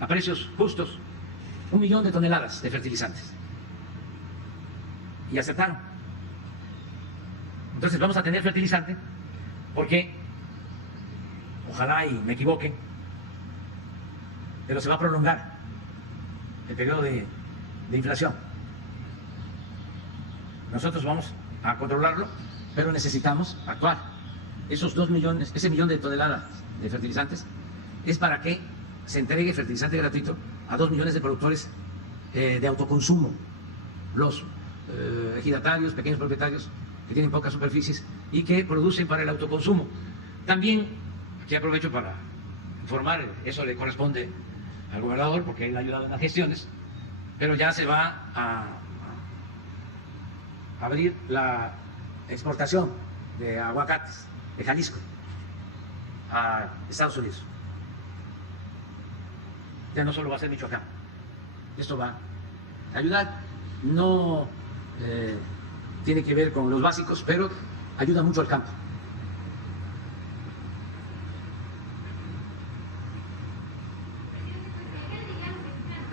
a precios justos 1 millón de toneladas de fertilizantes. Y aceptaron. Entonces vamos a tener fertilizante porque, ojalá y me equivoque, pero se va a prolongar el periodo de inflación. Nosotros vamos a controlarlo, pero necesitamos actuar. Esos 2 millones, ese millón de toneladas de fertilizantes es para que se entregue fertilizante gratuito a 2 millones de productores de autoconsumo, los ejidatarios, pequeños propietarios que tienen pocas superficies y que producen para el autoconsumo. También, aquí aprovecho para informar, eso le corresponde al gobernador porque él ha ayudado en las gestiones, pero ya se va a abrir la exportación de aguacates de Jalisco a Estados Unidos. Ya no solo va a ser Michoacán, esto va a ayudar, no tiene que ver con los básicos, pero ayuda mucho al campo.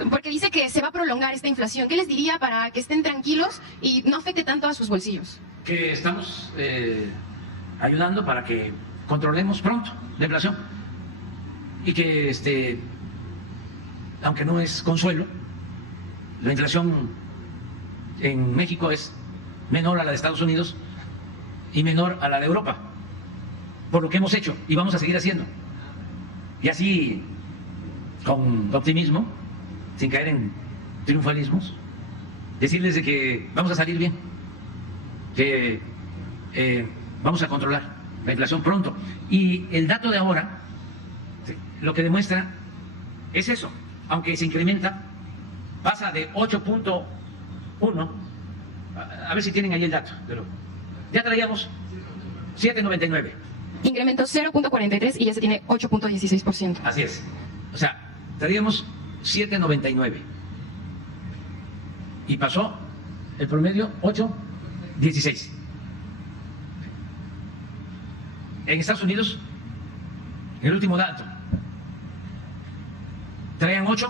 Porque dice que se va a prolongar esta inflación. ¿Qué les diría para que estén tranquilos y no afecte tanto a sus bolsillos? Que estamos ayudando para que controlemos pronto la inflación y que aunque no es consuelo, la inflación en México es menor a la de Estados Unidos y menor a la de Europa, por lo que hemos hecho y vamos a seguir haciendo. Y así, con optimismo, sin caer en triunfalismos, decirles de que vamos a salir bien, que vamos a controlar la inflación pronto. Y el dato de ahora lo que demuestra es eso, aunque se incrementa, pasa de 8.1, a ver si tienen ahí el dato, pero ya traíamos 7.99. Incremento 0.43 y ya se tiene 8.16%. Así es, o sea, traíamos 7.99 y pasó el promedio 8.16. En Estados Unidos, el último dato, traían 8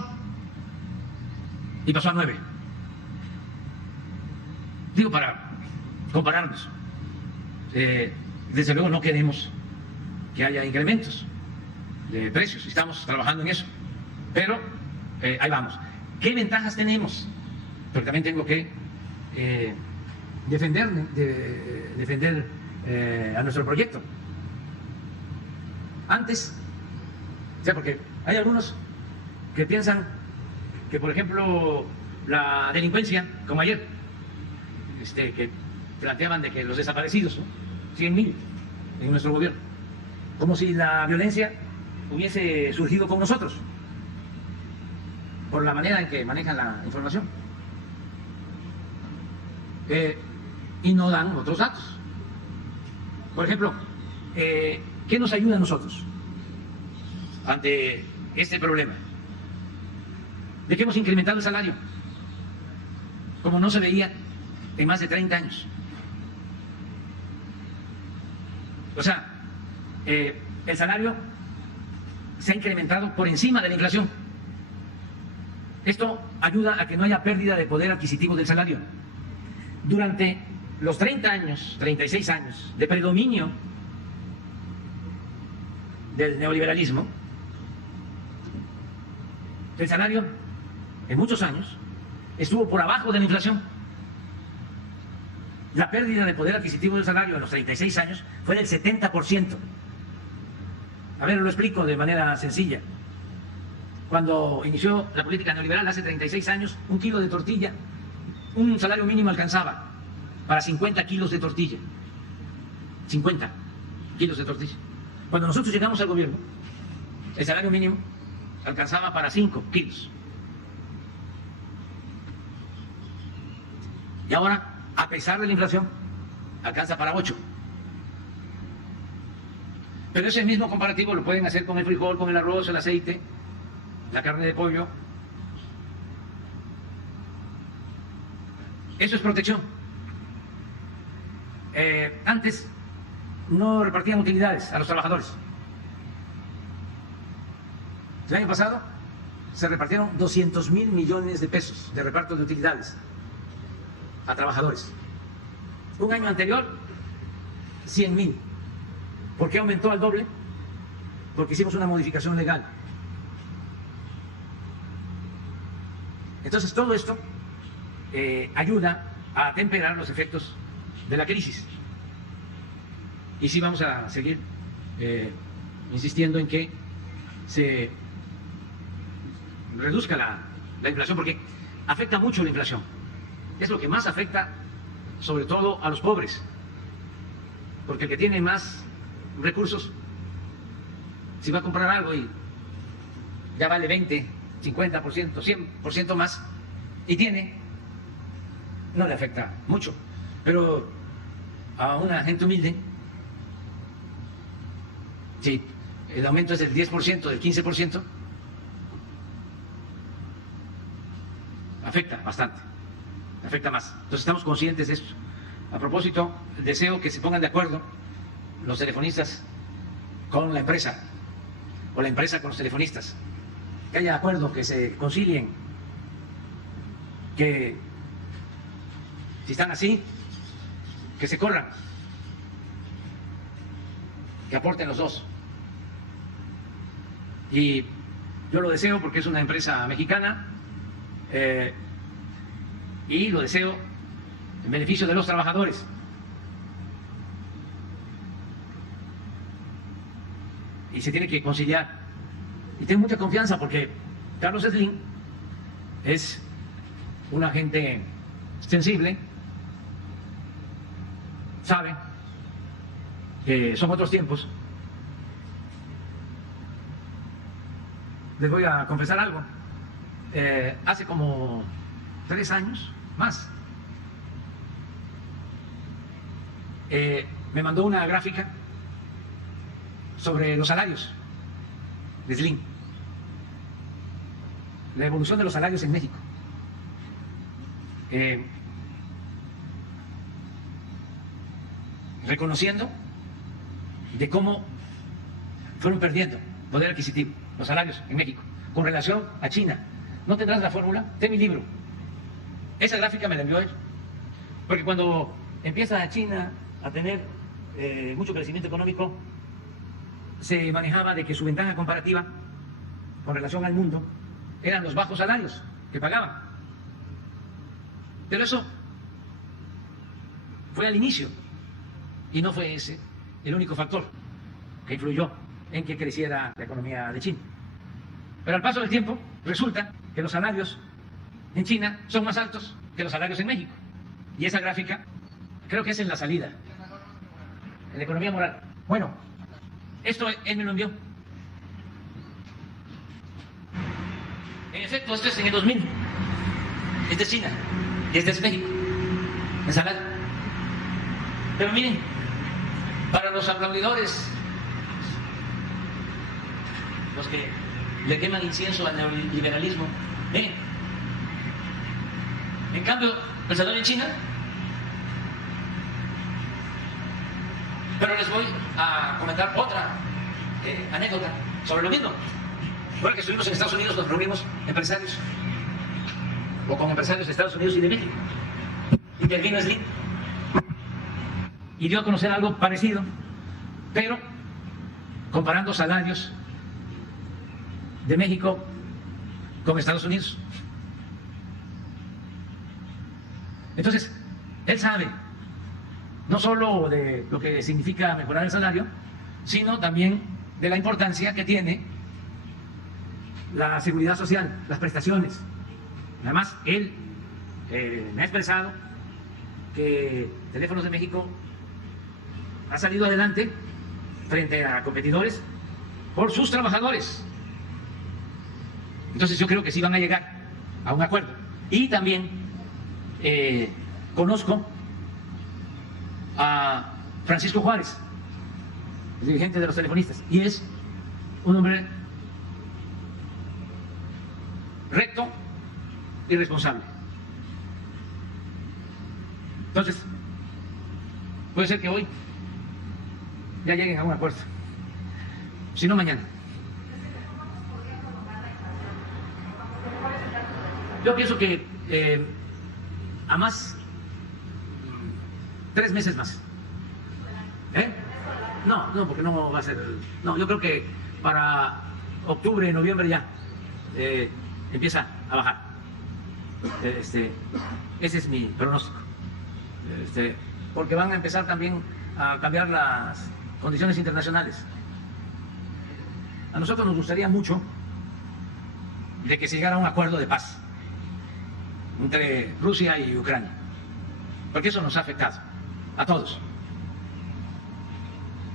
y pasó a 9. Digo, para compararnos. Desde luego no queremos que haya incrementos de precios, estamos trabajando en eso, pero ahí vamos. ¿Qué ventajas tenemos? Pero también tengo que defender a nuestro proyecto. Antes, o sea, porque hay algunos que piensan que, por ejemplo, la delincuencia, como ayer, que planteaban de que los desaparecidos, ¿no? 100.000 en nuestro gobierno, como si la violencia hubiese surgido con nosotros, por la manera en que manejan la información. Y no dan otros datos. Por ejemplo, ¿qué nos ayuda a nosotros ante este problema? De que hemos incrementado el salario, como no se veía en más de 30 años. O sea, el salario se ha incrementado por encima de la inflación. Esto ayuda a que no haya pérdida de poder adquisitivo del salario. Durante los 30 años, 36 años de predominio del neoliberalismo, el salario en muchos años estuvo por abajo de la inflación. La pérdida de poder adquisitivo del salario en los 36 años fue del 70%. A ver, lo explico de manera sencilla. Cuando inició la política neoliberal hace 36 años, un kilo de tortilla, un salario mínimo alcanzaba para 50 kilos de tortilla. 50 kilos de tortilla. Cuando nosotros llegamos al gobierno, el salario mínimo alcanzaba para 5 kilos. Y ahora, a pesar de la inflación, alcanza para 8. Pero ese mismo comparativo lo pueden hacer con el frijol, con el arroz, el aceite, la carne de pollo. Eso es protección. Antes no repartían utilidades a los trabajadores. El año pasado se repartieron 200.000 millones de pesos de reparto de utilidades a trabajadores. Un año anterior 100,000. ¿Por qué aumentó al doble? Porque hicimos una modificación legal. Entonces todo esto ayuda a atemperar los efectos de la crisis. Y sí vamos a seguir insistiendo en que se reduzca la inflación, porque afecta mucho la inflación. Es lo que más afecta, sobre todo a los pobres, porque el que tiene más recursos, si va a comprar algo y ya vale 20, 50%, 100% más, y tiene, no le afecta mucho. Pero a una gente humilde, si el aumento es del 10%, del 15%, afecta bastante, afecta más. Entonces estamos conscientes de esto. A propósito, deseo que se pongan de acuerdo los telefonistas con la empresa, o la empresa con los telefonistas, que haya acuerdo, que se concilien, que si están así, que se corran, que aporten los dos. Y yo lo deseo porque es una empresa mexicana, y lo deseo en beneficio de los trabajadores. Y se tiene que conciliar. Y tengo mucha confianza porque Carlos Slim es una gente sensible, sabe que son otros tiempos. Les voy a confesar algo. Hace como 3 años, más, me mandó una gráfica sobre los salarios de Slim, la evolución de los salarios en México. Reconociendo de cómo fueron perdiendo poder adquisitivo los salarios en México con relación a China. ¿No tendrás la fórmula? Ten mi libro. Esa gráfica me la envió él. Porque cuando empieza China a tener mucho crecimiento económico, se manejaba de que su ventaja comparativa con relación al mundo eran los bajos salarios que pagaban. Pero eso fue al inicio y no fue ese el único factor que influyó en que creciera la economía de China. Pero al paso del tiempo resulta que los salarios en China son más altos que los salarios en México. Y esa gráfica creo que es en la salida, en la economía moral. Bueno, esto él me lo envió. En efecto, esto es en el 2000. Este es China y este es México, en salario. Pero miren, para los aplaudidores, los que le queman incienso al neoliberalismo, ven. En cambio, el salario en China. Pero les voy a comentar otra anécdota sobre lo mismo. Ahora que estuvimos en Estados Unidos, nos reunimos empresarios, o con empresarios de Estados Unidos y de México. Intervino Slim y dio a conocer algo parecido, pero comparando salarios de México con Estados Unidos. Entonces, él sabe no solo de lo que significa mejorar el salario, sino también de la importancia que tiene la seguridad social, las prestaciones. Además, él me ha expresado que Teléfonos de México ha salido adelante frente a competidores por sus trabajadores. Entonces yo creo que sí van a llegar a un acuerdo. Y también conozco a Francisco Juárez, el dirigente de los telefonistas, y es un hombre recto y responsable. Entonces, puede ser que hoy ya lleguen a un acuerdo, si no mañana. Yo pienso que a más 3 meses más. ¿Eh? No, porque no va a ser. No, yo creo que para octubre, noviembre ya empieza a bajar. Ese es mi pronóstico. Porque van a empezar también a cambiar las condiciones internacionales. A nosotros nos gustaría mucho de que se llegara a un acuerdo de paz entre Rusia y Ucrania, porque eso nos ha afectado a todos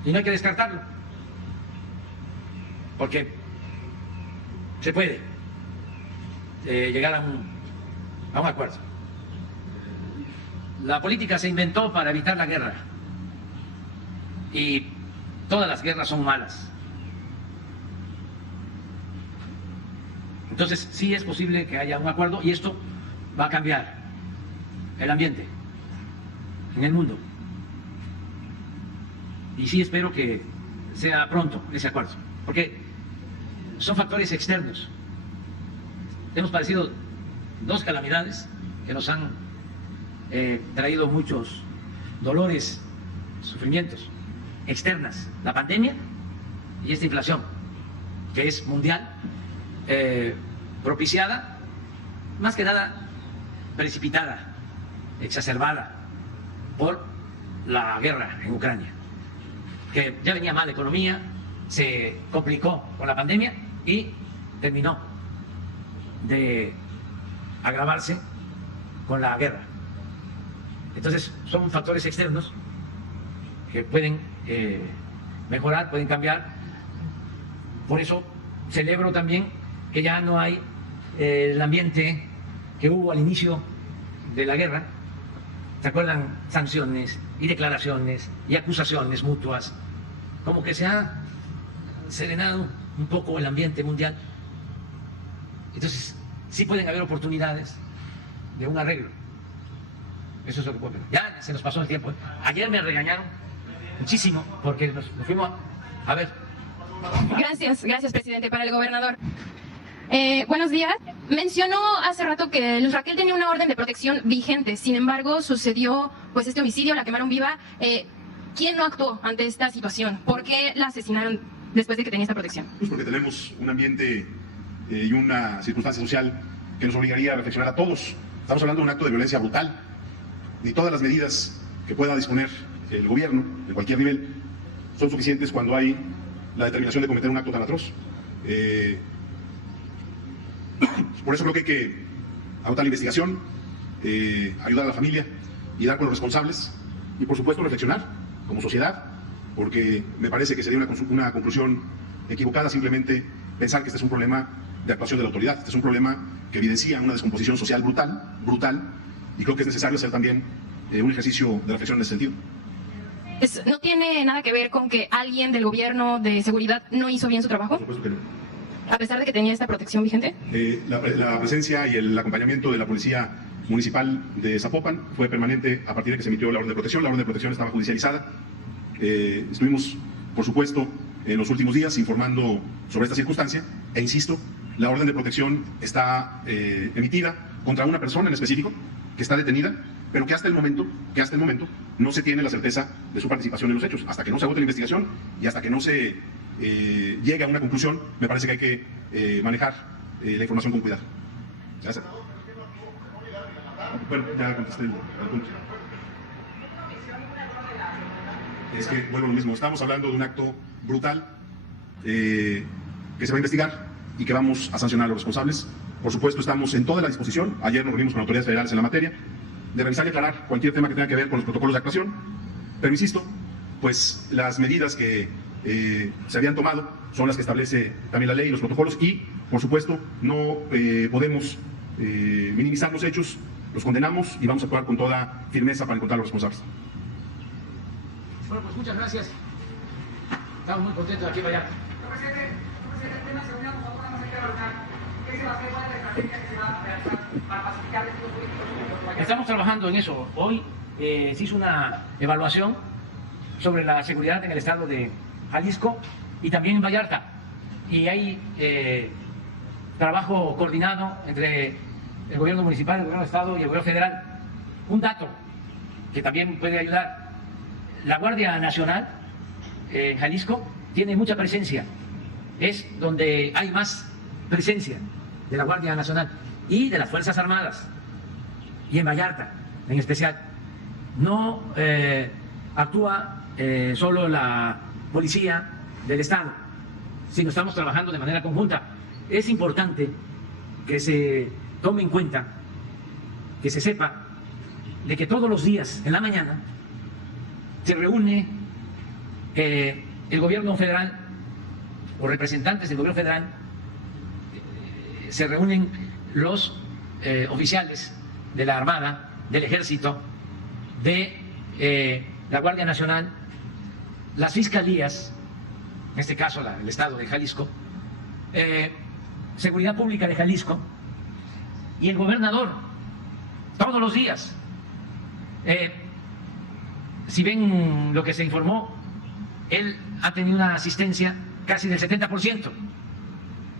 y no hay que descartarlo, porque se puede llegar a un acuerdo. La política se inventó para evitar la guerra y todas las guerras son malas. Entonces sí es posible que haya un acuerdo y esto va a cambiar el ambiente en el mundo. Y sí espero que sea pronto ese acuerdo, porque son factores externos. Hemos padecido dos calamidades que nos han traído muchos dolores, sufrimientos externas, la pandemia y esta inflación que es mundial, propiciada, más que nada precipitada, exacerbada por la guerra en Ucrania, que ya venía mal la economía, se complicó con la pandemia y terminó de agravarse con la guerra. Entonces son factores externos que pueden mejorar, pueden cambiar. Por eso celebro también que ya no hay el ambiente que hubo al inicio de la guerra. ¿Se acuerdan? Sanciones y declaraciones y acusaciones mutuas. Como que se ha serenado un poco el ambiente mundial. Entonces, sí pueden haber oportunidades de un arreglo. Eso es lo que puedo ver. Ya se nos pasó el tiempo. Ayer me regañaron muchísimo porque nos fuimos a ver. Gracias, presidente. Para el gobernador. Buenos días. Mencionó hace rato que Luz Raquel tenía una orden de protección vigente. Sin embargo, sucedió pues este homicidio, la quemaron viva. ¿Quién no actuó ante esta situación? ¿Por qué la asesinaron después de que tenía esta protección? Pues porque tenemos un ambiente y una circunstancia social que nos obligaría a reflexionar a todos. Estamos hablando de un acto de violencia brutal. Ni todas las medidas que pueda disponer el gobierno, de cualquier nivel, son suficientes cuando hay la determinación de cometer un acto tan atroz. Por eso creo que hay que agotar la investigación, ayudar a la familia y dar con los responsables y por supuesto reflexionar como sociedad, porque me parece que sería una conclusión equivocada simplemente pensar que este es un problema de actuación de la autoridad. Este es un problema que evidencia una descomposición social brutal, y creo que es necesario hacer también un ejercicio de reflexión en ese sentido. ¿No tiene nada que ver con que alguien del gobierno de seguridad no hizo bien su trabajo? Por supuesto que no. A pesar de que tenía esta protección vigente. La presencia y el acompañamiento de la Policía Municipal de Zapopan fue permanente a partir de que se emitió la orden de protección. La orden de protección estaba judicializada. Estuvimos, por supuesto, en los últimos días informando sobre esta circunstancia e insisto, la orden de protección está emitida contra una persona en específico que está detenida, pero que hasta el momento no se tiene la certeza de su participación en los hechos. Hasta que no se agote la investigación y hasta que no se llegue a una conclusión, me parece que hay que manejar la información con cuidado. Gracias. Bueno, ya contesté el punto. Es que, bueno, lo mismo, estamos hablando de un acto brutal que se va a investigar y que vamos a sancionar a los responsables. Por supuesto, estamos en toda la disposición, ayer nos reunimos con autoridades federales en la materia, de revisar y aclarar cualquier tema que tenga que ver con los protocolos de actuación, pero insisto, pues las medidas que se habían tomado son las que establece también la ley y los protocolos y, por supuesto, no podemos minimizar los hechos, los condenamos y vamos a actuar con toda firmeza para encontrar a los responsables. Bueno, pues muchas gracias. Estamos muy contentos de aquí para allá. Presidente, el tema de seguridad, por favor, nada más hay que valorar. ¿Qué se va a hacer? ¿Cuál es la estrategia que se va a realizar para pacificar estos políticos? Estamos trabajando en eso. Hoy se hizo una evaluación sobre la seguridad en el estado de Jalisco y también en Vallarta. Y hay trabajo coordinado entre el gobierno municipal, el gobierno del estado y el gobierno federal. Un dato que también puede ayudar. La Guardia Nacional en Jalisco tiene mucha presencia, es donde hay más presencia de la Guardia Nacional y de las Fuerzas Armadas, y en Vallarta en especial. No actúa solo la Policía del Estado, sino estamos trabajando de manera conjunta. Es importante que se tome en cuenta, que se sepa de que todos los días en la mañana se reúne el gobierno federal o representantes del gobierno federal, se reúnen los oficiales de la Armada, del Ejército, de la Guardia Nacional, las fiscalías, en este caso el Estado de Jalisco, Seguridad Pública de Jalisco y el gobernador, todos los días. Si ven lo que se informó, él ha tenido una asistencia casi del 70%.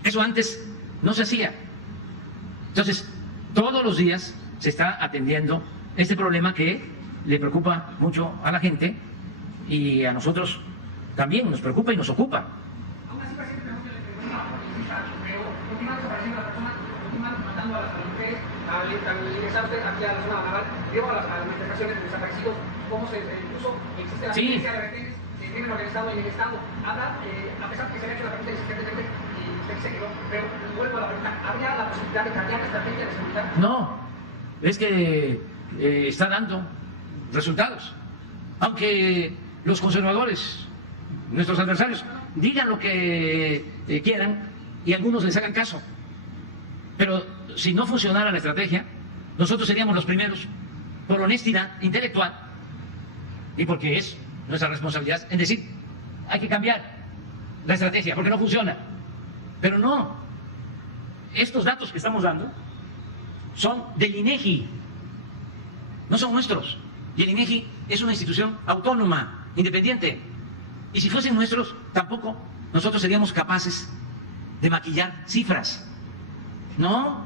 Eso antes no se hacía. Entonces, todos los días se está atendiendo este problema que le preocupa mucho a la gente y a nosotros también nos preocupa y nos ocupa. Aún así, presidente, pregúntele pero continúan desapareciendo las personas, continúan matando a las mujeres, al ingresar usted aquí a la zona naval, llevo a las manifestaciones de desaparecidos, cómo se incluso existe la violencia de retenes, el crimen organizado en el Estado. Habla, a pesar de que se le ha hecho la pregunta insistentemente y usted dice que no, pero vuelvo a la pregunta, ¿habría la posibilidad de cambiar la estrategia de seguridad? No, es que está dando resultados. Aunque los conservadores, nuestros adversarios, digan lo que quieran y algunos les hagan caso. Pero si no funcionara la estrategia, nosotros seríamos los primeros, por honestidad intelectual y porque es nuestra responsabilidad, en decir, hay que cambiar la estrategia porque no funciona. Pero no, estos datos que estamos dando son del INEGI, no son nuestros. Y el INEGI es una institución autónoma, independiente. Y si fuesen nuestros, tampoco nosotros seríamos capaces de maquillar cifras. No,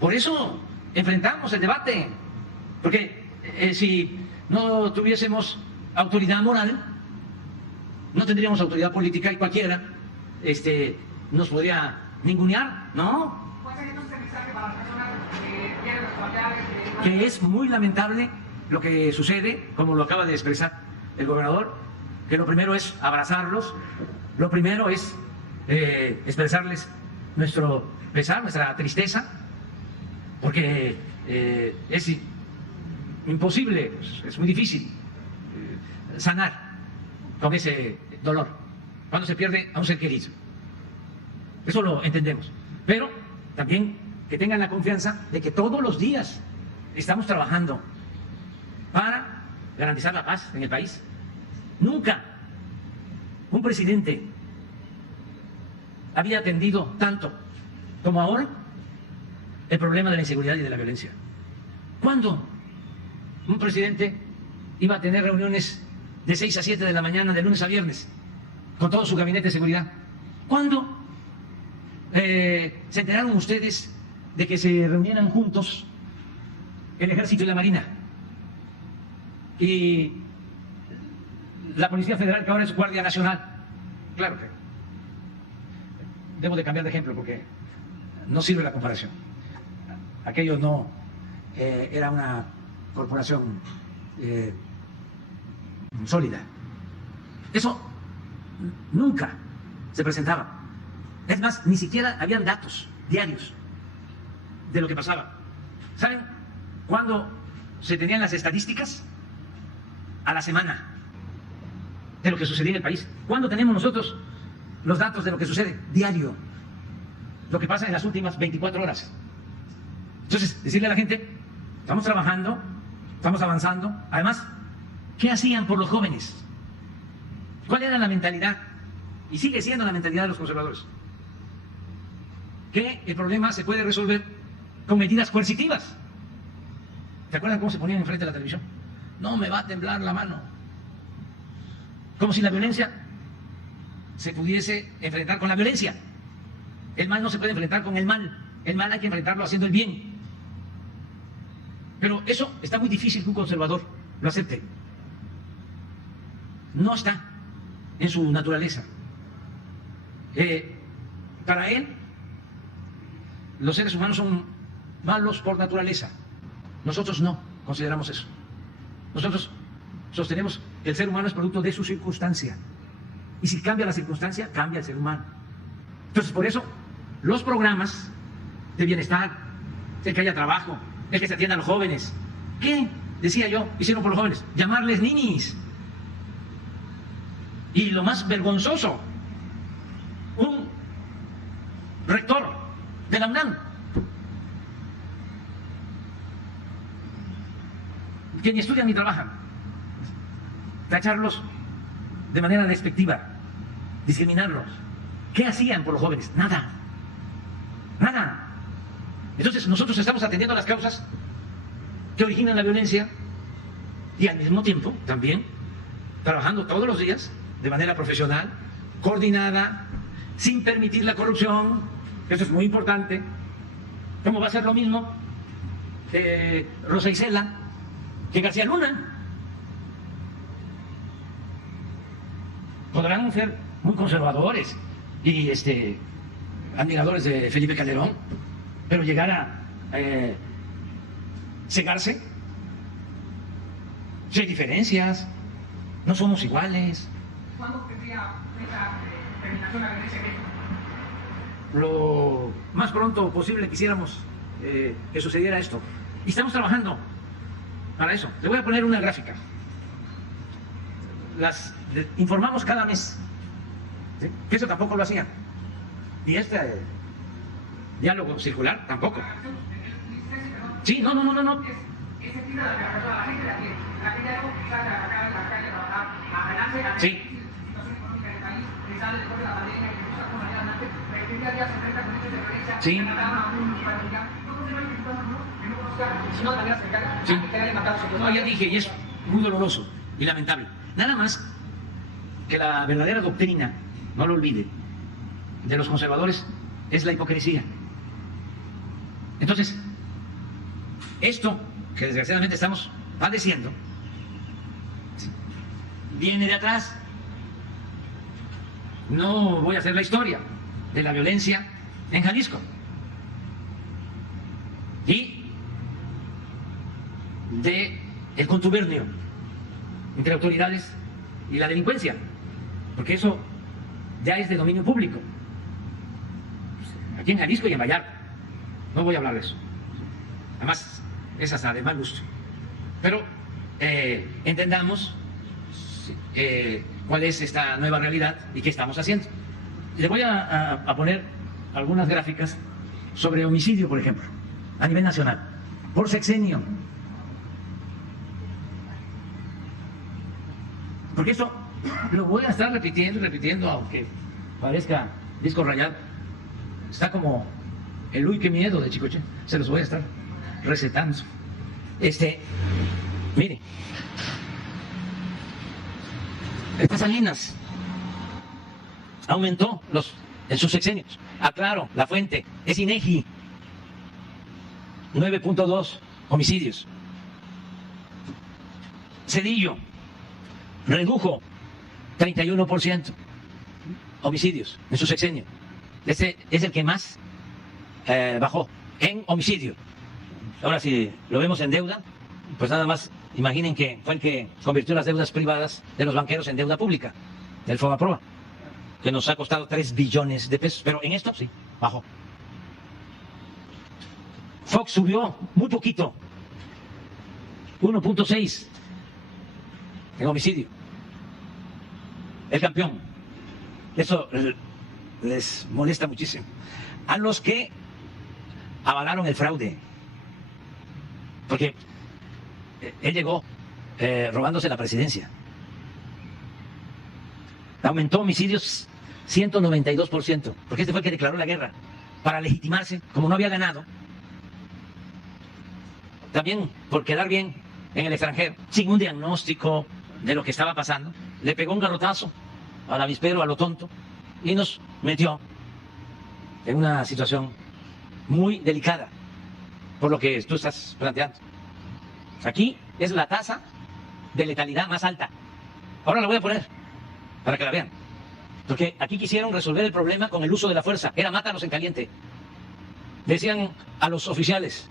por eso enfrentamos el debate. Porque si no tuviésemos autoridad moral, no tendríamos autoridad política y cualquiera nos podría ningunear, ¿no? ¿Cuál sería entonces el mensaje para las personas que pierden los familiares? Que es muy lamentable lo que sucede, como lo acaba de expresar el gobernador, que lo primero es abrazarlos, lo primero es expresarles nuestro pesar, nuestra tristeza, porque es imposible, es muy difícil sanar con ese dolor cuando se pierde a un ser querido. Eso lo entendemos, pero también que tengan la confianza de que todos los días estamos trabajando para garantizar la paz en el país. Nunca un presidente había atendido tanto como ahora el problema de la inseguridad y de la violencia. ¿Cuándo un presidente iba a tener reuniones de 6 a 7 de la mañana, de lunes a viernes, con todo su gabinete de seguridad? ¿Cuándo se enteraron ustedes de que se reunieran juntos el Ejército y la Marina y la Policía Federal, que ahora es Guardia Nacional? Claro que debo de cambiar de ejemplo porque no sirve la comparación. Aquello no era una corporación sólida. Eso nunca se presentaba. Es más, ni siquiera habían datos diarios de lo que pasaba. ¿Saben cuándo se tenían las estadísticas? A la semana de lo que sucedía en el país. ¿Cuándo tenemos nosotros los datos de lo que sucede? Diario. Lo que pasa en las últimas 24 horas. Entonces, decirle a la gente, estamos trabajando, estamos avanzando. Además, ¿qué hacían por los jóvenes? ¿Cuál era la mentalidad? Y sigue siendo la mentalidad de los conservadores. Que el problema se puede resolver con medidas coercitivas. ¿Te acuerdan cómo se ponían enfrente de la televisión? No me va a temblar la mano. Como si la violencia se pudiese enfrentar con la violencia. El mal no se puede enfrentar con el mal. El mal hay que enfrentarlo haciendo el bien. Pero eso está muy difícil que un conservador lo acepte. No está en su naturaleza. Para él, los seres humanos son malos por naturaleza. Nosotros no consideramos eso. Nosotros sostenemos que el ser humano es producto de su circunstancia. Y si cambia la circunstancia, cambia el ser humano. Entonces, por eso, los programas de bienestar, el que haya trabajo, el que se atienda a los jóvenes, ¿qué, decía yo, hicieron por los jóvenes? Llamarles ninis. Y lo más vergonzoso, un rector de la UNAM, que ni estudian ni trabajan, tacharlos de manera despectiva, discriminarlos. ¿Qué hacían por los jóvenes? Nada. Nada. Entonces nosotros estamos atendiendo las causas que originan la violencia y al mismo tiempo también trabajando todos los días de manera profesional, coordinada, sin permitir la corrupción. Eso es muy importante. ¿Cómo va a ser lo mismo Rosa Isela que García Luna? Podrán ser muy conservadores y admiradores de Felipe Calderón, pero llegar a cegarse. Si hay diferencias, no somos iguales. ¿Cuándo tendría esa terminación la violencia en México? Lo más pronto posible quisiéramos que sucediera esto. Y estamos trabajando para eso. Le voy a poner una gráfica. Informamos cada mes, ¿sí? Que eso tampoco lo hacían. Y diálogo circular tampoco. Sí, no. Ese tipo de persona, la gente de aquí, la gente de quizás de acá en la calle a trabajar, a ganarse, sí. Situación económica del país, que sale después de la pandemia, que busca cómo salir adelante, pero que día a día se enfrenta con hechos de violencia, sí. que mataron a un familiar. Entonces, no hay que no conozca, si no de manera cercana, Sí. a que le hayan matado a su No, ya dije, y es muy doloroso y lamentable. Nada más que la verdadera doctrina, no lo olvide, de los conservadores es la hipocresía. Entonces, esto que desgraciadamente estamos padeciendo viene de atrás. No voy a hacer la historia de la violencia en Jalisco y de el contubernio entre autoridades y la delincuencia, porque eso ya es de dominio público. Aquí en Jalisco y en Vallarta. No voy a hablar de eso. Además, es hasta de mal gusto. Pero entendamos cuál es esta nueva realidad y qué estamos haciendo. Le voy a poner algunas gráficas sobre homicidio, por ejemplo, a nivel nacional, por sexenio. Porque esto lo voy a estar repitiendo, aunque parezca disco rayado. Está como el uy, qué miedo de Chicoche. Se los voy a estar recetando. Mire. Estas Salinas aumentó en sus sexenios. Aclaro, la fuente es INEGI. 9.2 homicidios. Cedillo redujo 31% homicidios en su sexenio. Este es el que más bajó en homicidio. Ahora, si lo vemos en deuda, pues nada más imaginen que fue el que convirtió las deudas privadas de los banqueros en deuda pública, del Fobaproa, que nos ha costado 3 billones de pesos. Pero en esto sí, bajó. Fox subió muy poquito, 1.6 en homicidio. El campeón. Eso les molesta muchísimo a los que avalaron el fraude, porque él llegó robándose la presidencia. Aumentó homicidios 192%, porque este fue el que declaró la guerra para legitimarse, como no había ganado. También por quedar bien en el extranjero, sin un diagnóstico de lo que estaba pasando, le pegó un garrotazo al avispero, a lo tonto, y nos metió en una situación muy delicada, por lo que tú estás planteando. Aquí es la tasa de letalidad más alta. Ahora lo voy a poner para que la vean. Porque aquí quisieron resolver el problema con el uso de la fuerza. Era mátanos en caliente. Decían a los oficiales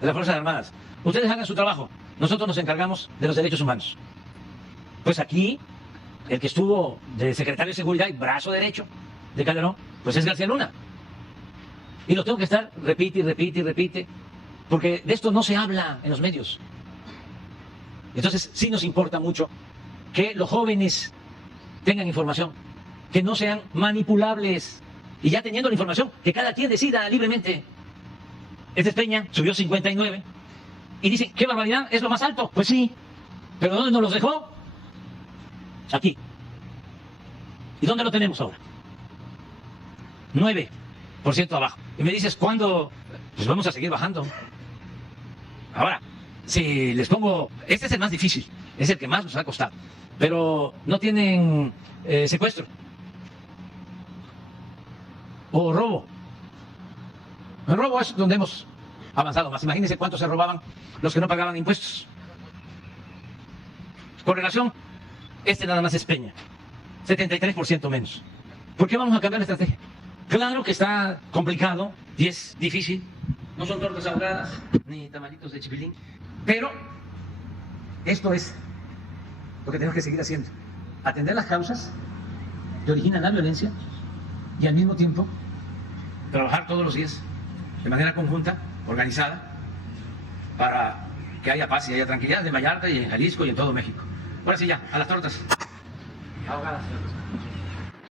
de las Fuerzas Armadas, ustedes hagan su trabajo, nosotros nos encargamos de los derechos humanos. Pues aquí, el que estuvo de secretario de Seguridad y brazo derecho de Calderón, pues es García Luna. Y lo tengo que estar, repite y repite y repite, porque de esto no se habla en los medios. Entonces sí nos importa mucho que los jóvenes tengan información, que no sean manipulables, y ya teniendo la información, que cada quien decida libremente. Este es Peña, subió 59, y dicen, ¿qué barbaridad? ¿Es lo más alto? Pues sí, pero ¿dónde nos los dejó? Aquí. ¿Y dónde lo tenemos ahora? 9% abajo. Y me dices, ¿cuándo? Pues vamos a seguir bajando. Ahora, si les pongo, este es el más difícil, es el que más nos ha costado, pero no tienen secuestro o robo. El robo es donde hemos avanzado más. Imagínense cuánto se robaban los que no pagaban impuestos. Con relación, este nada más es Peña, 73% menos. ¿Por qué vamos a cambiar la estrategia? Claro que está complicado y es difícil. No son tortas ahogadas ni tamalitos de chipilín, pero esto es lo que tenemos que seguir haciendo. Atender las causas que originan la violencia y al mismo tiempo trabajar todos los días de manera conjunta, organizada, para que haya paz y haya tranquilidad en Vallarta y en Jalisco y en todo México. Ahora sí ya, a las tortas ahogadas.